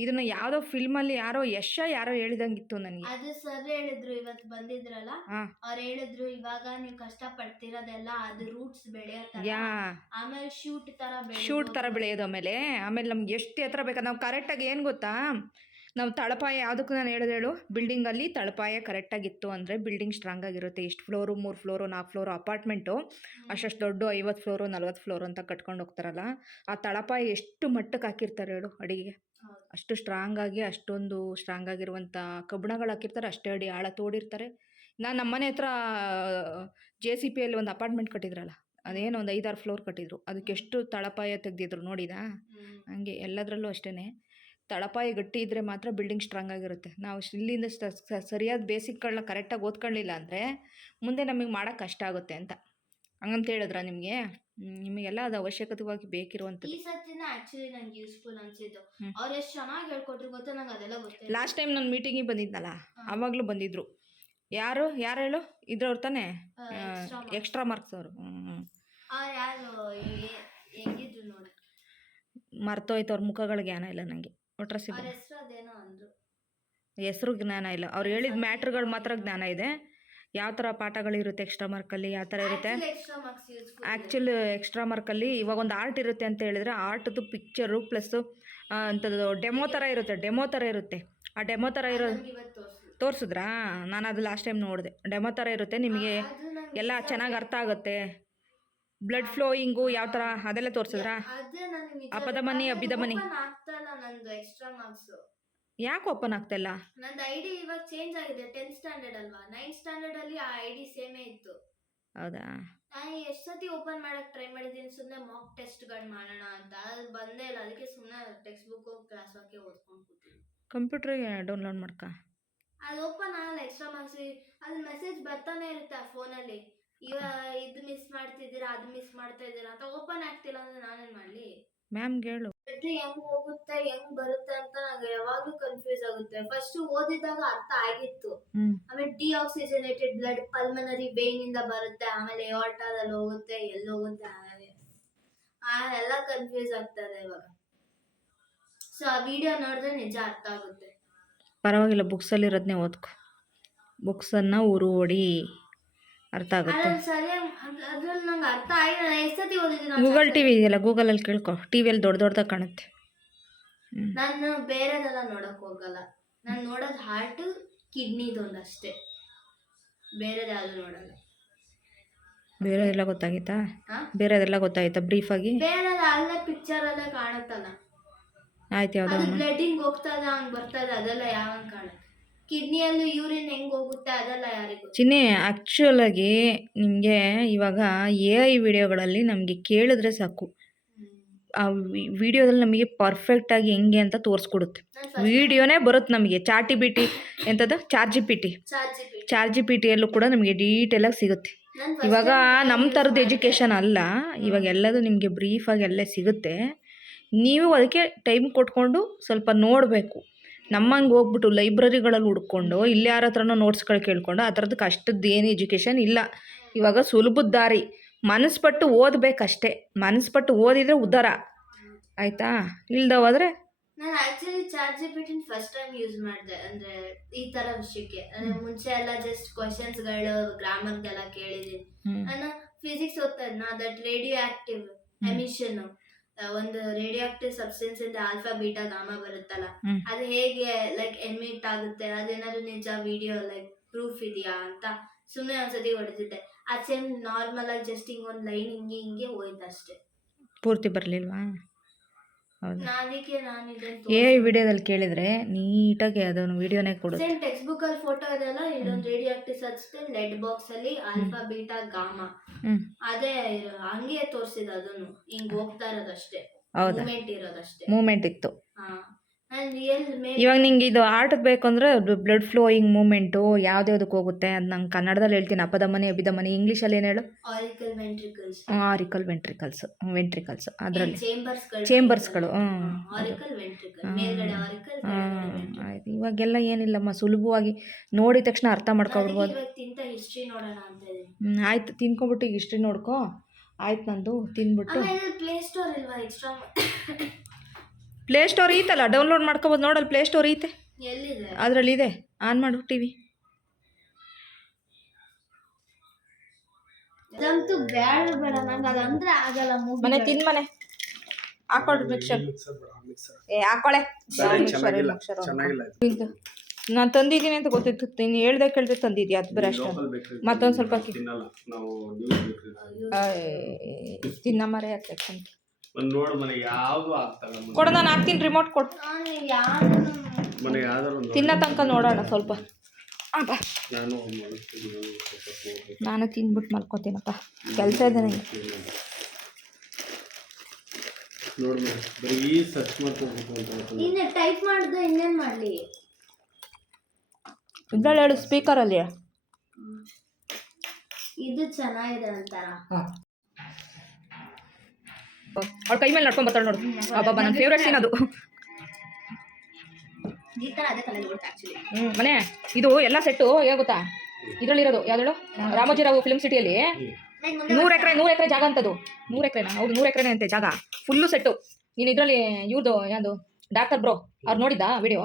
ಇದನ್ನ ಯಾವ್ದೋ ಫಿಲ್ಮ್ ಅಲ್ಲಿ ಯಾರೋ ಯಶ ಯಾರೋ ಹೇಳಿದಂಗಿತ್ತು ನನಗೆ. ಅದು ಸರ್ ಹೇಳಿದ್ರು ಇವತ್ತು ಬಂದಿದ್ರಲ್ಲ? ಹಾ. ಅವ್ರು ಹೇಳಿದ್ರು ಇವಾಗ ನೀವು ಕಷ್ಟ ಪಡ್ತಿರೋದೆಲ್ಲ ಅದು ರೂಟ್ಸ್ ಬೆಳೆಯತ್ತ ಯಾ. ಆಮೇಲೆ ಶೂಟ್ ತರ ಶೂಟ್ ತರ ಬೆಳೆಯೋದು ಆಮೇಲೆ? ಆಮೇಲೆ ನಮ್ಗೆ ಎಷ್ಟು ಎತ್ತರ ಬೇಕಾ? ನಾವು ಕರೆಕ್ಟಾಗಿ ಏನು ಗೊತ್ತಾ? ನಾವು ತಳಪಾಯ ಯಾವುದಕ್ಕೂ ನಾನು ಹೇಳಿದೆ ಹೇಳು? ಬಿಲ್ಡಿಂಗಲ್ಲಿ ತಳಪಾಯ ಕರೆಕ್ಟಾಗಿತ್ತು ಅಂದರೆ ಬಿಲ್ಡಿಂಗ್ ಸ್ಟ್ರಾಂಗ್ ಆಗಿರುತ್ತೆ. ಇಷ್ಟು ಫ್ಲೋರು ಮೂರು ಫ್ಲೋರು ನಾಲ್ಕು ಫ್ಲೋರು ಅಪಾರ್ಟ್ಮೆಂಟು. ಅಷ್ಟಷ್ಟು ದೊಡ್ಡ ಐವತ್ತು ಫ್ಲೋರು ನಲ್ವತ್ತು ಫ್ಲೋರು ಅಂತ ಕಟ್ಕೊಂಡು ಹೋಗ್ತಾರಲ್ಲ? ಆ ತಳಪಾಯ ಎಷ್ಟು ಮಟ್ಟಕ್ಕೆ ಹಾಕಿರ್ತಾರೆ ಹೇಳು ಅಡಿಗೆ. ಅಷ್ಟು ಸ್ಟ್ರಾಂಗ್ ಆಗಿ ಅಷ್ಟೊಂದು ಸ್ಟ್ರಾಂಗ್ ಆಗಿರುವಂಥ ಕಬ್ಬಣಗಳು ಹಾಕಿರ್ತಾರೆ ಅಷ್ಟೇ ಅಡಿ ಆಳ ತೋಡಿರ್ತಾರೆ. ನಾನು ನಮ್ಮನೆ ಹತ್ರ ಜೆ ಸಿ ಪಿಯಲ್ಲಿ ಒಂದು ಅಪಾರ್ಟ್ಮೆಂಟ್ ಕಟ್ಟಿದ್ರಲ್ಲ ಅದೇನು ಒಂದು ಐದಾರು ಫ್ಲೋರ್ ಕಟ್ಟಿದ್ರು. ಅದಕ್ಕೆ ಎಷ್ಟು ತಳಪಾಯ ತೆಗೆದಿದ್ರು ನೋಡಿದ. ಹಂಗೆ ಎಲ್ಲದರಲ್ಲೂ ಅಷ್ಟೇ ತಳಪಾಯ ಗಟ್ಟಿ ಇದ್ದರೆ ಮಾತ್ರ ಬಿಲ್ಡಿಂಗ್ ಸ್ಟ್ರಾಂಗ್ ಆಗಿರುತ್ತೆ. ನಾವು ಇಲ್ಲಿಂದ ಸರಿಯಾದ ಬೇಸಿಕ್ಗಳನ್ನ ಕರೆಕ್ಟಾಗಿ ಓದ್ಕೊಳ್ಳಿಲ್ಲ ಅಂದರೆ ಮುಂದೆ ನಮಗೆ ಮಾಡೋಕ್ಕೆ ಕಷ್ಟ ಆಗುತ್ತೆ ಅಂತ. ಹಂಗಂತ ಹೇಳಿದ್ರ ನಿಮಗೆ? ನಿಮಗೆಲ್ಲ ಅದು ಅವಶ್ಯಕತೆವಾಗಿ ಬೇಕಿರುವಂಥದ್ದು. ಈ ಸತಿನ ಆಕ್ಚುಲಿ ನಂಗೆ ಯೂಸ್ಫುಲ್ ಅನ್ಸಿದ್ದು. ಅವ್ರು ಎಷ್ಟು ಚೆನ್ನಾಗಿ ಹೇಳ್ಕೊಟ್ರು ಗೊತ್ತಾ? ನಂಗೆ ಅದೆಲ್ಲ ಗೊತ್ತಿಲ್ಲ ಲಾಸ್ಟ್ ಟೈಮ್ ನಾನು ಮೀಟಿಂಗಿಗೆ ಬಂದಿದ್ನಲ್ಲ ಅವಾಗಲೂ ಬಂದಿದ್ರು. ಯಾರು? ಯಾರು ಹೇಳು? ಇದ್ರವ್ರು ತಾನೇ. Extra marks. ಅವರು. ಹ್ಞೂ ಆ ಯಾರು? ಹೆಂಗಿದ್ರು ನೋಡಿ. ಮರ್ತೋಯ್ತು ಅವ್ರ ಮುಖಗಳ ಜ್ಞಾನ ಇಲ್ಲ ನನಗೆ ಒಟ್ರ ಅವ್ರ ಹೆಸರು ಅದೇನೋ ಅಂದ್ರು. ಹೆಸರು ಜ್ಞಾನ ಇಲ್ಲ. ಅವ್ರು ಹೇಳಿದ ಮ್ಯಾಟ್ರ್ಗಳು ಮಾತ್ರ ಜ್ಞಾನ ಇದೆ. ಯಾವ ಥರ ಪಾಠಗಳಿರುತ್ತೆ ಎಕ್ಸ್ಟ್ರಾ ಮಾರ್ಕಲ್ಲಿ ಯಾವ ಥರ ಇರುತ್ತೆ? ಆ್ಯಕ್ಚುಲ್ ಎಕ್ಸ್ಟ್ರಾ ಮಾರ್ಕಲ್ಲಿ ಇವಾಗ ಒಂದು ಆರ್ಟ್ ಇರುತ್ತೆ ಅಂತ ಹೇಳಿದ್ರೆ ಆರ್ಟ್ದು ಪಿಕ್ಚರು ಪ್ಲಸ್ಸು ಅಂಥದ್ದು ಡೆಮೋ ಥರ ಇರುತ್ತೆ ಡೆಮೋ ಥರ ಇರುತ್ತೆ. ಆ ಡೆಮೋ ಥರ ಇರೋ ತೋರ್ಸಿದ್ರು. ನಾನು ಅದು ಲಾಸ್ಟ್ ಟೈಮ್ ನೋಡಿದೆ. ಡೆಮೋ ಥರ ಇರುತ್ತೆ ನಿಮಗೆ. ಎಲ್ಲ ಚೆನ್ನಾಗಿ ಅರ್ಥ ಆಗುತ್ತೆ. ಬ್ಲಡ್ ಫ್ಲೋಯಿಂಗು ಯಾವ ಥರ ಅದೆಲ್ಲ ತೋರಿಸಿದ್ರಾ? ಅಪಧಮನಿ, ಅಭಿಧಮನಿ. ಯಾಕೆ ಓಪನ್ ಆಗ್ತಿಲ್ಲ? ನಂದು ಐ ಡಿ ಇವಾಗ ಚೇಂಜ್ ಆಗಿದೆ ಟೆಂತ್ ಸ್ಟ್ಯಾಂಡರ್ಡ್ ಅಲ್ವಾ? ನೈನ್ತ್ ಸ್ಟ್ಯಾಂಡರ್ಡ್ ಅಲ್ಲಿ ಆ ಐ ಡಿ ಸೇಮೇ ಇತ್ತು. ಹೌದಾ? ನಾನು ಎಷ್ಟು ಸತಿ ಓಪನ್ ಮಾಡಕ್ ಟ್ರೈ ಮಾಡಿದ್ದೀನಿ ಸುಮ್ಮನೆ ಮಾಕ್ ಟೆಸ್ಟ್ಗಳು ಮಾಡೋಣ ಅಂತ. ಅದು ಬಂದೇ ಇಲ್ಲ ಅದಕ್ಕೆ ಸುಮ್ಮನೆ ಟೆಕ್ಸ್ಟ್ ಬುಕ್ ಕ್ಲಾಸ್ ವರ್ಕೆ ಓದ್ಕೊಂಡು ಕೂತೀನಿ ಕಂಪ್ಯೂಟ್ರಿಗೆ ಡೌನ್ಲೋಡ್ ಮಾಡ್ಕ. ಅದು ಓಪನ್ ಆಗಲ್ಲ ಎಕ್ಸ್ಟ್ರಾ ಮಾರ್ಕ್ಸ್ ಅದು ಮೆಸೇಜ್ ಬರ್ತಾನೆ ಇರುತ್ತೆ ಆ ಫೋನಲ್ಲಿ ಇವ ಇದು ಮಿಸ್ ಮಾಡ್ತಿದ್ದೀರಾ ಅದು ಮಿಸ್ ಮಾಡ್ತಾ ಇದ್ದೀರಾ ಅಂತ. ಓಪನ್ ಆಗ್ತಿಲ್ಲ ಅಂದ್ರೆ ನಾನೇನು ಮಾಡ್ಲಿ? ಮ್ಯಾಮ್ ಹೇಳು ಬ್ಯಾಟ್ರಿ ಹೆಂಗ್ ಹೋಗುತ್ತೆ ಹೆಂಗ್ ಬರುತ್ತೆ ಅಂತ ನಂಗೆ ಯಾವಾಗ್ಲೂ ಕನ್ಫ್ಯೂಸ್ ಆಗುತ್ತೆ. ಫಸ್ಟ್ ಓದಿದಾಗ ಅರ್ಥ ಆಗಿತ್ತು. ಆಮೇಲೆ ಡಿಆಕ್ಸಿಜನೇಟೆಡ್ ಬ್ಲಡ್ ಪಲ್ಮನರಿ ವೇನ್ ಇಂದ ಬರುತ್ತೆ ಆಮೇಲೆ ಏರ್ಟಾದಲ್ಲಿ ಹೋಗುತ್ತೆ ಎಲ್ಲಿ ಹೋಗುತ್ತೆ ಆಮೇಲೆ ಎಲ್ಲ ಕನ್ಫ್ಯೂಸ್ ಆಗ್ತದೆ ಇವಾಗ. ಸೊ ಆ ವಿಡಿಯೋ ನೋಡಿದ್ರೆ ನಿಜ ಅರ್ಥ ಆಗುತ್ತೆ. ಪರವಾಗಿಲ್ಲ ಬುಕ್ಸಲ್ಲಿರೋದನ್ನೇ ಓದ್ಕೊ. ಬುಕ್ಸನ್ನು ಊರು ಓಡಿ ಅರ್ಥ ಆಗುತ್ತೆ. ಗೂಗಲ್ ಟಿ ವಿ ಇದೆಯಲ್ಲ ಗೂಗಲಲ್ಲಿ ಕೇಳ್ಕೊ. ಟಿ ವಿಯಲ್ಲಿ ದೊಡ್ಡ ದೊಡ್ಡದಾಗ ಕಾಣುತ್ತೆ. ನಾನು ಬೇರೆದೆಲ್ಲ ನೋಡಕ್ ಹೋಗಲ್ಲ. ನಾನು ನೋಡೋದು ಹಾರ್ಟ್ ಕಿಡ್ನಿದೊಂದು ಅಷ್ಟೇ. ಬೇರೆದು ಯಾವುದು ನೋಡಲ್ಲ. ಬೇರೆ ಎಲ್ಲ ಗೊತ್ತಾಗಿತ್ತಾ? ಬೇರೆದೆಲ್ಲ ಗೊತ್ತಾಗಿತ್ತಾ ಬ್ರೀಫಾಗಿ ಆಗಿ? ಅಲ್ಲೇ ಪಿಕ್ಚರ್ ಎಲ್ಲ ಕಾಣುತ್ತಲ್ಲ. ಆಯ್ತು ಯಾವುದೋ ಹೋಗ್ತಾ ಬ್ಲಡ್ಡಿಂಗ್ ಹೋಗ್ತದ ಹಂಗೆ ಬರ್ತದ ಅದೆಲ್ಲ ಯಾವ ಕಾಣುತ್ತೆ? ಕಿಡ್ನಿಯಲ್ಲೂ ಯೂರಿನ್ ಹೆಂಗ್ ಹೋಗುತ್ತೆ ಅದೆಲ್ಲ ಯಾರಿಗೂ ಚಿನ್ನಿ ಆ್ಯಕ್ಚುಲಾಗಿ ನಿಮಗೆ ಇವಾಗ ಎ ಐ ವಿಡಿಯೋಗಳಲ್ಲಿ ನಮಗೆ ಕೇಳಿದ್ರೆ ಸಾಕು. ಆ ವಿಡಿಯೋದಲ್ಲಿ ನಮಗೆ ಪರ್ಫೆಕ್ಟಾಗಿ ಹೆಂಗೆ ಅಂತ ತೋರಿಸ್ಕೊಡುತ್ತೆ. ವಿಡಿಯೋನೇ ಬರುತ್ತೆ ನಮಗೆ. ಚಾಟಿ ಬಿಟಿ ಎಂಥದ್ದು ಚಾರ್ಜಿ ಪಿ ಟಿ ಚಾರ್ಜಿ ಪಿ ಟಿಯಲ್ಲೂ ಕೂಡ ನಮಗೆ ಡೀಟೇಲಾಗಿ ಸಿಗುತ್ತೆ ಇವಾಗ ನಮ್ಮ ಥರದ್ದು ಎಜುಕೇಷನ್ ಅಲ್ಲ. ಇವಾಗ ಎಲ್ಲದೂ ನಿಮಗೆ ಬ್ರೀಫಾಗಿ ಎಲ್ಲ ಸಿಗುತ್ತೆ. ನೀವು ಅದಕ್ಕೆ ಟೈಮ್ ಕೊಟ್ಕೊಂಡು ಸ್ವಲ್ಪ ನೋಡಬೇಕು. ನಮ್ಮಂಗೆ ಹೋಗ್ಬಿಟ್ಟು ಲೈಬ್ರರಿಗಳಲ್ಲಿ ಹುಡ್ಕೊಂಡು ಇಲ್ಲಿ ಯಾರ ಹತ್ರನೋ ನೋಟ್ಸ್ಗಳು ಕೇಳ್ಕೊಂಡು ಆ ಕಷ್ಟದ ಅಷ್ಟದ್ದು ಏನು ಎಜುಕೇಷನ್ ಇಲ್ಲ. ಇವಾಗ ಸುಲಭದ ದಾರಿ. ಮನಸ್ಪಟ್ಟು ಓದಬೇಕಷ್ಟೇ. ಮನಸ್ಪಟ್ಟು ಓದಿದರೆ ಉದ್ಧಾರ ಆಯಿತಾ? ಇಲ್ದ ಹೋದ್ರೆ ನಾನು ಆಕ್ಚುಲಿ ಚಾಟ್ ಜಿ ಪಿ ಟಿನ ಫಸ್ಟ್ ಟೈಮ್ ಯೂಸ್ ಮಾಡಿದೆ. ಅಂದ್ರೆ ಈ ತರ ವಿಷಯಕ್ಕೆ. ಅಂದ್ರೆ ಮುಂಚೆ ಎಲ್ಲ ಜಸ್ಟ್ ಕ್ವಶನ್ಸ್ಗಳು ಗ್ರಾಮರ್ಗೆಲ್ಲ ಕೇಳಿದ್ದೀನಿ. ಹ್ಞೂ ನಾನು ಫಿಸಿಕ್ಸ್ ಓದ್ತಾ ನಾ ದಟ್ ರೇಡಿಯೋ ಆಕ್ಟಿವ್ ಎಮಿಷನ್ ಒಂದು ರೇಡಿಯೋ ಆಕ್ಟಿವ್ ಸಬ್ಸ್ಟೆನ್ಸ್ ಇಂದ ಆಲ್ಫಾ ಬೀಟಾ ಗಾಮ ಬರುತ್ತಲ್ಲ. ಅದು ಹೇಗೆ ಲೈಕ್ ಎಮಿಟ್ ಆಗುತ್ತೆ? ಅದೇನಾದ್ರು ನಿಜ ವಿಡಿಯೋ ಲೈಕ್ ಪ್ರೂಫ್ ಇದೆಯಾ ಅಂತ ಸುಮ್ಮನೆ ಒಂದ್ಸತಿ ಹೊಡೆದಿದ್ದೆ ಅದು ಸೇಮ್ ನಾರ್ಮಲ್ ಆಗಿ ಜಸ್ಟ್ ಹಿಂಗೆ ಒಂದು ಲೈನ್ ಹಿಂಗೆ ಹಿಂಗೆ ಹೋಯ್ತು ಅಷ್ಟೇ ಪೂರ್ತಿ ಬರಲಿಲ್ವಾ? ಹೌದಾ. ನಾದಕ್ಕೆ ನಾನು ಎ ಐ ವಿಡಿಯೋದಲ್ಲಿ ಕೇಳಿದ್ರೆ ನೀಟಾಗಿ ಅದನ್ನು ವಿಡಿಯೋನೇ ಕೊಡುತ್ತೆ ಸೇಮ್ ಟೆಕ್ಸ್ಟ್ ಬುಕ್ ಅಲ್ಲಿ ಫೋಟೋ ಇದೆಲ್ಲ ಇಲ್ಲೊಂದು radioactive substance lead box ಅಲ್ಲಿ ಆಲ್ಫಾ ಬೀಟಾ ಗಾಮಾ ಅದೇ ಹಂಗೆ ತೋರಿಸಿದ ಅದನ್ನು. ಹಿಂಗ್ ಹೋಗ್ತಾ ಇರೋದಷ್ಟೇ. ಹೌದಾ? ಮೂಮೆಂಟ್ ಇರೋದಷ್ಟೇ. ಮೂಮೆಂಟ್ ಇತ್ತು. ಹಾ. ಇವಾಗ ನಿಂಗೆ ಇದು ಹಾರ್ಟ್ ಬೇಕು ಅಂದರೆ ಬ್ಲಡ್ ಫ್ಲೋಯಿಂಗ್ ಮೂಮೆಂಟು ಯಾವ್ದ್ಯಾವ್ದಕ್ಕೆ ಹೋಗುತ್ತೆ. ಅದು ನಂಗೆ ಕನ್ನಡದಲ್ಲಿ ಹೇಳ್ತೀನಿ ಅಪಧಮನಿ ಅಭಿಧಮನಿ ಇಂಗ್ಲೀಷಲ್ಲಿ ಏನು ಹೇಳು? ಆರಿಕಲ್ ವೆಂಟ್ರಿಕಲ್ಸ್ ವೆಂಟ್ರಿಕಲ್ಸ್ ಅದರಲ್ಲಿ. ಚೇಂಬರ್ಸ್ ಚೇಂಬರ್ಸ್ಗಳು ಹ್ಞೂ ಇವಾಗೆಲ್ಲ ಏನಿಲ್ಲಮ್ಮ ಸುಲಭವಾಗಿ ನೋಡಿದ ತಕ್ಷಣ ಅರ್ಥ ಮಾಡ್ಕೊಬಿಡ್ಬೋದು. ಆಯ್ತು. ತಿನ್ಕೊಂಬಿಟ್ಟು ಈಗ ಹಿಸ್ಟ್ರಿ ನೋಡ್ಕೊ. ಆಯ್ತು ನಂದು ತಿನ್ಬಿಟ್ಟು. ಆಮೇಲೆ ಪ್ಲೇ ಸ್ಟೋರ್ ಐತಲ್ಲ ಡೌನ್ಲೋಡ್ ಮಾಡ್ಕೋಬೋದು ನೋಡಲ್ಲ ಪ್ಲೇ ಸ್ಟೋರ್ ಐತೆ? ಎಲ್ಲಿದೆ? ಅದರಲ್ಲಿ ಇದೆ ಆನ್ ಮಾಡು ಟಿ ವಿ ಮನೆ ತಿನ್ ಮನೆ. ಹಾಕೊಳ್ರಿ ಮಿಕ್ಸರ್ ಮಿಕ್ಸರ್ ಮಿಕ್ಸರ್ ಏ ಹಾಕೊಳೆ. ಚೆನ್ನಾಗಿಲ್ಲ ಚೆನ್ನಾಗಿಲ್ಲ ಇದು. ನಾನು ತಂದಿದ್ದೀನಿ ಅಂತ ಗೊತ್ತಿತ್ತು. ನೀನು ಹೇಳ್ದೆ ಕೇಳ್ದೆ ತಂದಿದ್ಯಾ? ಅದು ಬೇರೆ ಅಷ್ಟೇ. ಮತ್ತೊಂದು ಸ್ವಲ್ಪ ಅಕ್ಕಿ. ತಿನ್ನಲ್ಲ. ನಾವು ತಿನ್ನ ಮರೆ ಯಾಕೆ ಒಂದು ನೋಡು ಮನೆ ಯಾವುದು ಆಗ್ತಲ್ಲ ಮನೆ. ಕೊಡು ನಾನು ಹಾಕ್ತೀನಿ ರಿಮೋಟ್ ಕೊಡು. ನಾನು ಯಾರು ಮನೆ ಯಾವ್ದಾರು ಒಂದು ತಿನ್ನೋ ತನಕ ನೋಡೋಣ ಸ್ವಲ್ಪ. ಅಪ್ಪ ನಾನು ನಾನು ತಿಂದ್ಬಿಟ್ಟು ಮಲ್ಕೋತೀನಪ್ಪ. ಕೆಲಸ ಇದೆ ನನಗೆ ನೋಡು ಮನೆ ಬರೀ ಸರ್ಚ್ ಮಾಡ್ಕೋಬೇಕು ಅಂತ ಹೇಳ್ತಾನೆ. ಟೈಪ್ ಮಾಡಿದ್ರೆ ಇನ್ನೇನ್ ಮಾಡ್ಲಿ? ಇದ್ರಲ್ಲಿ ಹೇಳು ಸ್ಪೀಕರಲ್ಲಿ ಇದು ಚೆನ್ನಾಗಿದೆ ಅಂತಾರ ಅವ್ಳ ಕೈ ಮೇಲೆ ನಡ್ಕೊಂಡ್ ಬರ್ತಾಳೆ ನೋಡು. ಅಬ್ಬಬ್ಬ ನನ್ನ ಫೇವ್ರೆಟ್ ಸೀನ್ ಅದು. ಹ್ಮ್ ಹ್ಞೂ ಮನೆ ಇದು ಎಲ್ಲ ಸೆಟ್ಟು ಹೇಗೆ ಗೊತ್ತಾ? ಇದರಲ್ಲಿರೋದು ಯಾವ್ದು ರಾಮೋಜಿರಾವ್ ಫಿಲ್ಮ್ ಸಿಟಿಯಲ್ಲಿ ನೂರು ಎಕರೆ ನೂರು ಎಕರೆ ಜಾಗ ಅಂತದು. ನೂರು ಎಕರೆನಾ? ಹೌದು ನೂರು ಎಕರೆನೇ ಅಂತೆ ಜಾಗ. ಫುಲ್ಲು ಸೆಟ್ಟು ನೀನು ಇದರಲ್ಲಿ ಇವ್ರದ್ದು ಯಾವುದು? ಡಾಕ್ಟರ್ ಬ್ರೋ ಅವ್ರು ನೋಡಿದ್ದಾ ವಿಡಿಯೋ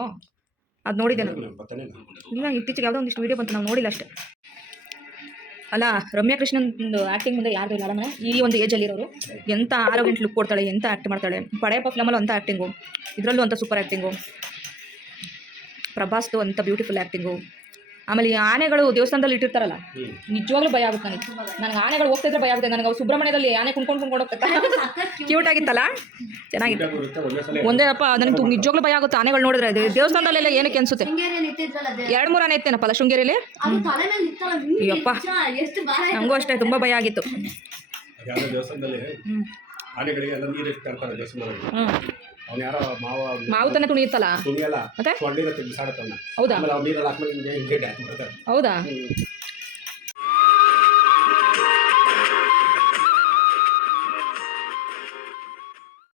ಅದು ನೋಡಿದ್ದೆ ನಾನು ಇತ್ತೀಚೆಗೆ ಯಾವುದೋ ಒಂದಿಷ್ಟು ವಿಡಿಯೋ ಬಂತು ನಾವು ನೋಡಿಲ್ಲ ಅಷ್ಟೇ. ಅಲ್ಲ ರಮ್ಯಾ ಕೃಷ್ಣನ್ ಆಕ್ಟಿಂಗ್ ಮುಂದೆ ಯಾರು ಇಲ್ಲ ಮನೆ ಈ ಒಂದು ಏಜ್ ಇರೋರು ಎಂತ ಆರೋಗ್ಯಂಟ್ ಲುಕ್ ಕೊಡ್ತಾಳೆ, ಎಂತ ಆಕ್ಟ್ ಮಾಡ್ತಾಳೆ? ಪಡೆಯಪ್ಪ ಫಿಲಮಲ್ಲೂ ಅಂತ ಆಕ್ಟಿಂಗು ಇದರಲ್ಲೂ ಅಂತ ಸೂಪರ್ ಆಕ್ಟಿಂಗು ಪ್ರಭಾಸ್ದು ಅಂತ ಬ್ಯೂಟಿಫುಲ್ ಆ್ಯಕ್ಟಿಂಗು ಆಮೇಲೆ ಈ ಆನೆಗಳು ದೇವಸ್ಥಾನದಲ್ಲಿ ಇಟ್ಟಿರ್ತಾರಲ್ಲ. ನಿಜವಾಗ್ಲೂ ಭಯ ಆಗುತ್ತೆ ನನಗೆ. ನನಗೆ ಆನೆಗಳು ಹೋಗ್ತಿದ್ರೆ ಭಯ ಆಗುತ್ತೆ. ನನಗೆ ಅವು ಸುಬ್ರಹ್ಮಣ್ಯದಲ್ಲಿ ಆನೆ ಕುಣ್ಕೊಂಡು ಕುಣ್ಕೊಂಡು ಹೋಗ್ತಾ ಕ್ಯೂಟ್ ಆಗಿತ್ತಲ್ಲ? ಚೆನ್ನಾಗಿತ್ತು. ಒಂದೇ ಅಪ್ಪ ನನಗೆ ನಿಜವಾಗ್ಲೂ ಭಯ ಆಗುತ್ತೆ ಆನೆಗಳು ನೋಡಿದ್ರೆ. ಅದು ದೇವಸ್ಥಾನದಲ್ಲೆಲ್ಲ ಏನಕ್ಕೆ ಅನ್ಸುತ್ತೆ? ಎರಡು ಮೂರು ಆನೆ ಇತ್ತೇನಪ್ಪ ಶೃಂಗೇರಿಯಲ್ಲಿ ಅದು ತಲೆ ಮೇಲೆ ಇತ್ತಲ್ಲ ಹಿಂಗೆ ಅಯ್ಯಪ್ಪ. ನನಗೂ ಅಷ್ಟೇ ತುಂಬ ಭಯ ಆಗಿತ್ತು. ಆನೆಗಳಿಗೆ ಎಲ್ಲ ನೀರು ದೇವಸ್ಥಾನದಲ್ಲಿ. ಹ್ಞೂ ಅವ್ನು ಯಾರೋ ಮಾವ ಮಾವು ತಾನೇ ತುಣಿಯುತ್ತಲ್ಲ ತುಣಿಯಲ್ಲ ಮತ್ತೆ? ಸೊಳ್ಳಿನ ತೆಗ್ದು ಬಿಸಾಡುತ್ತೆ ಅವ್ನ ಹೌದಾ? ಆಮೇಲೆ ಅವ್ನು ನೀರಲ್ಲಿ ಹಾಕ್ಮೇಲೆ ಹಿಂಗೆ ಹಿಂಗೆ ಡ್ಯಾನ್ಸ್ ಮಾಡ್ತಾರೆ. ಹೌದಾ.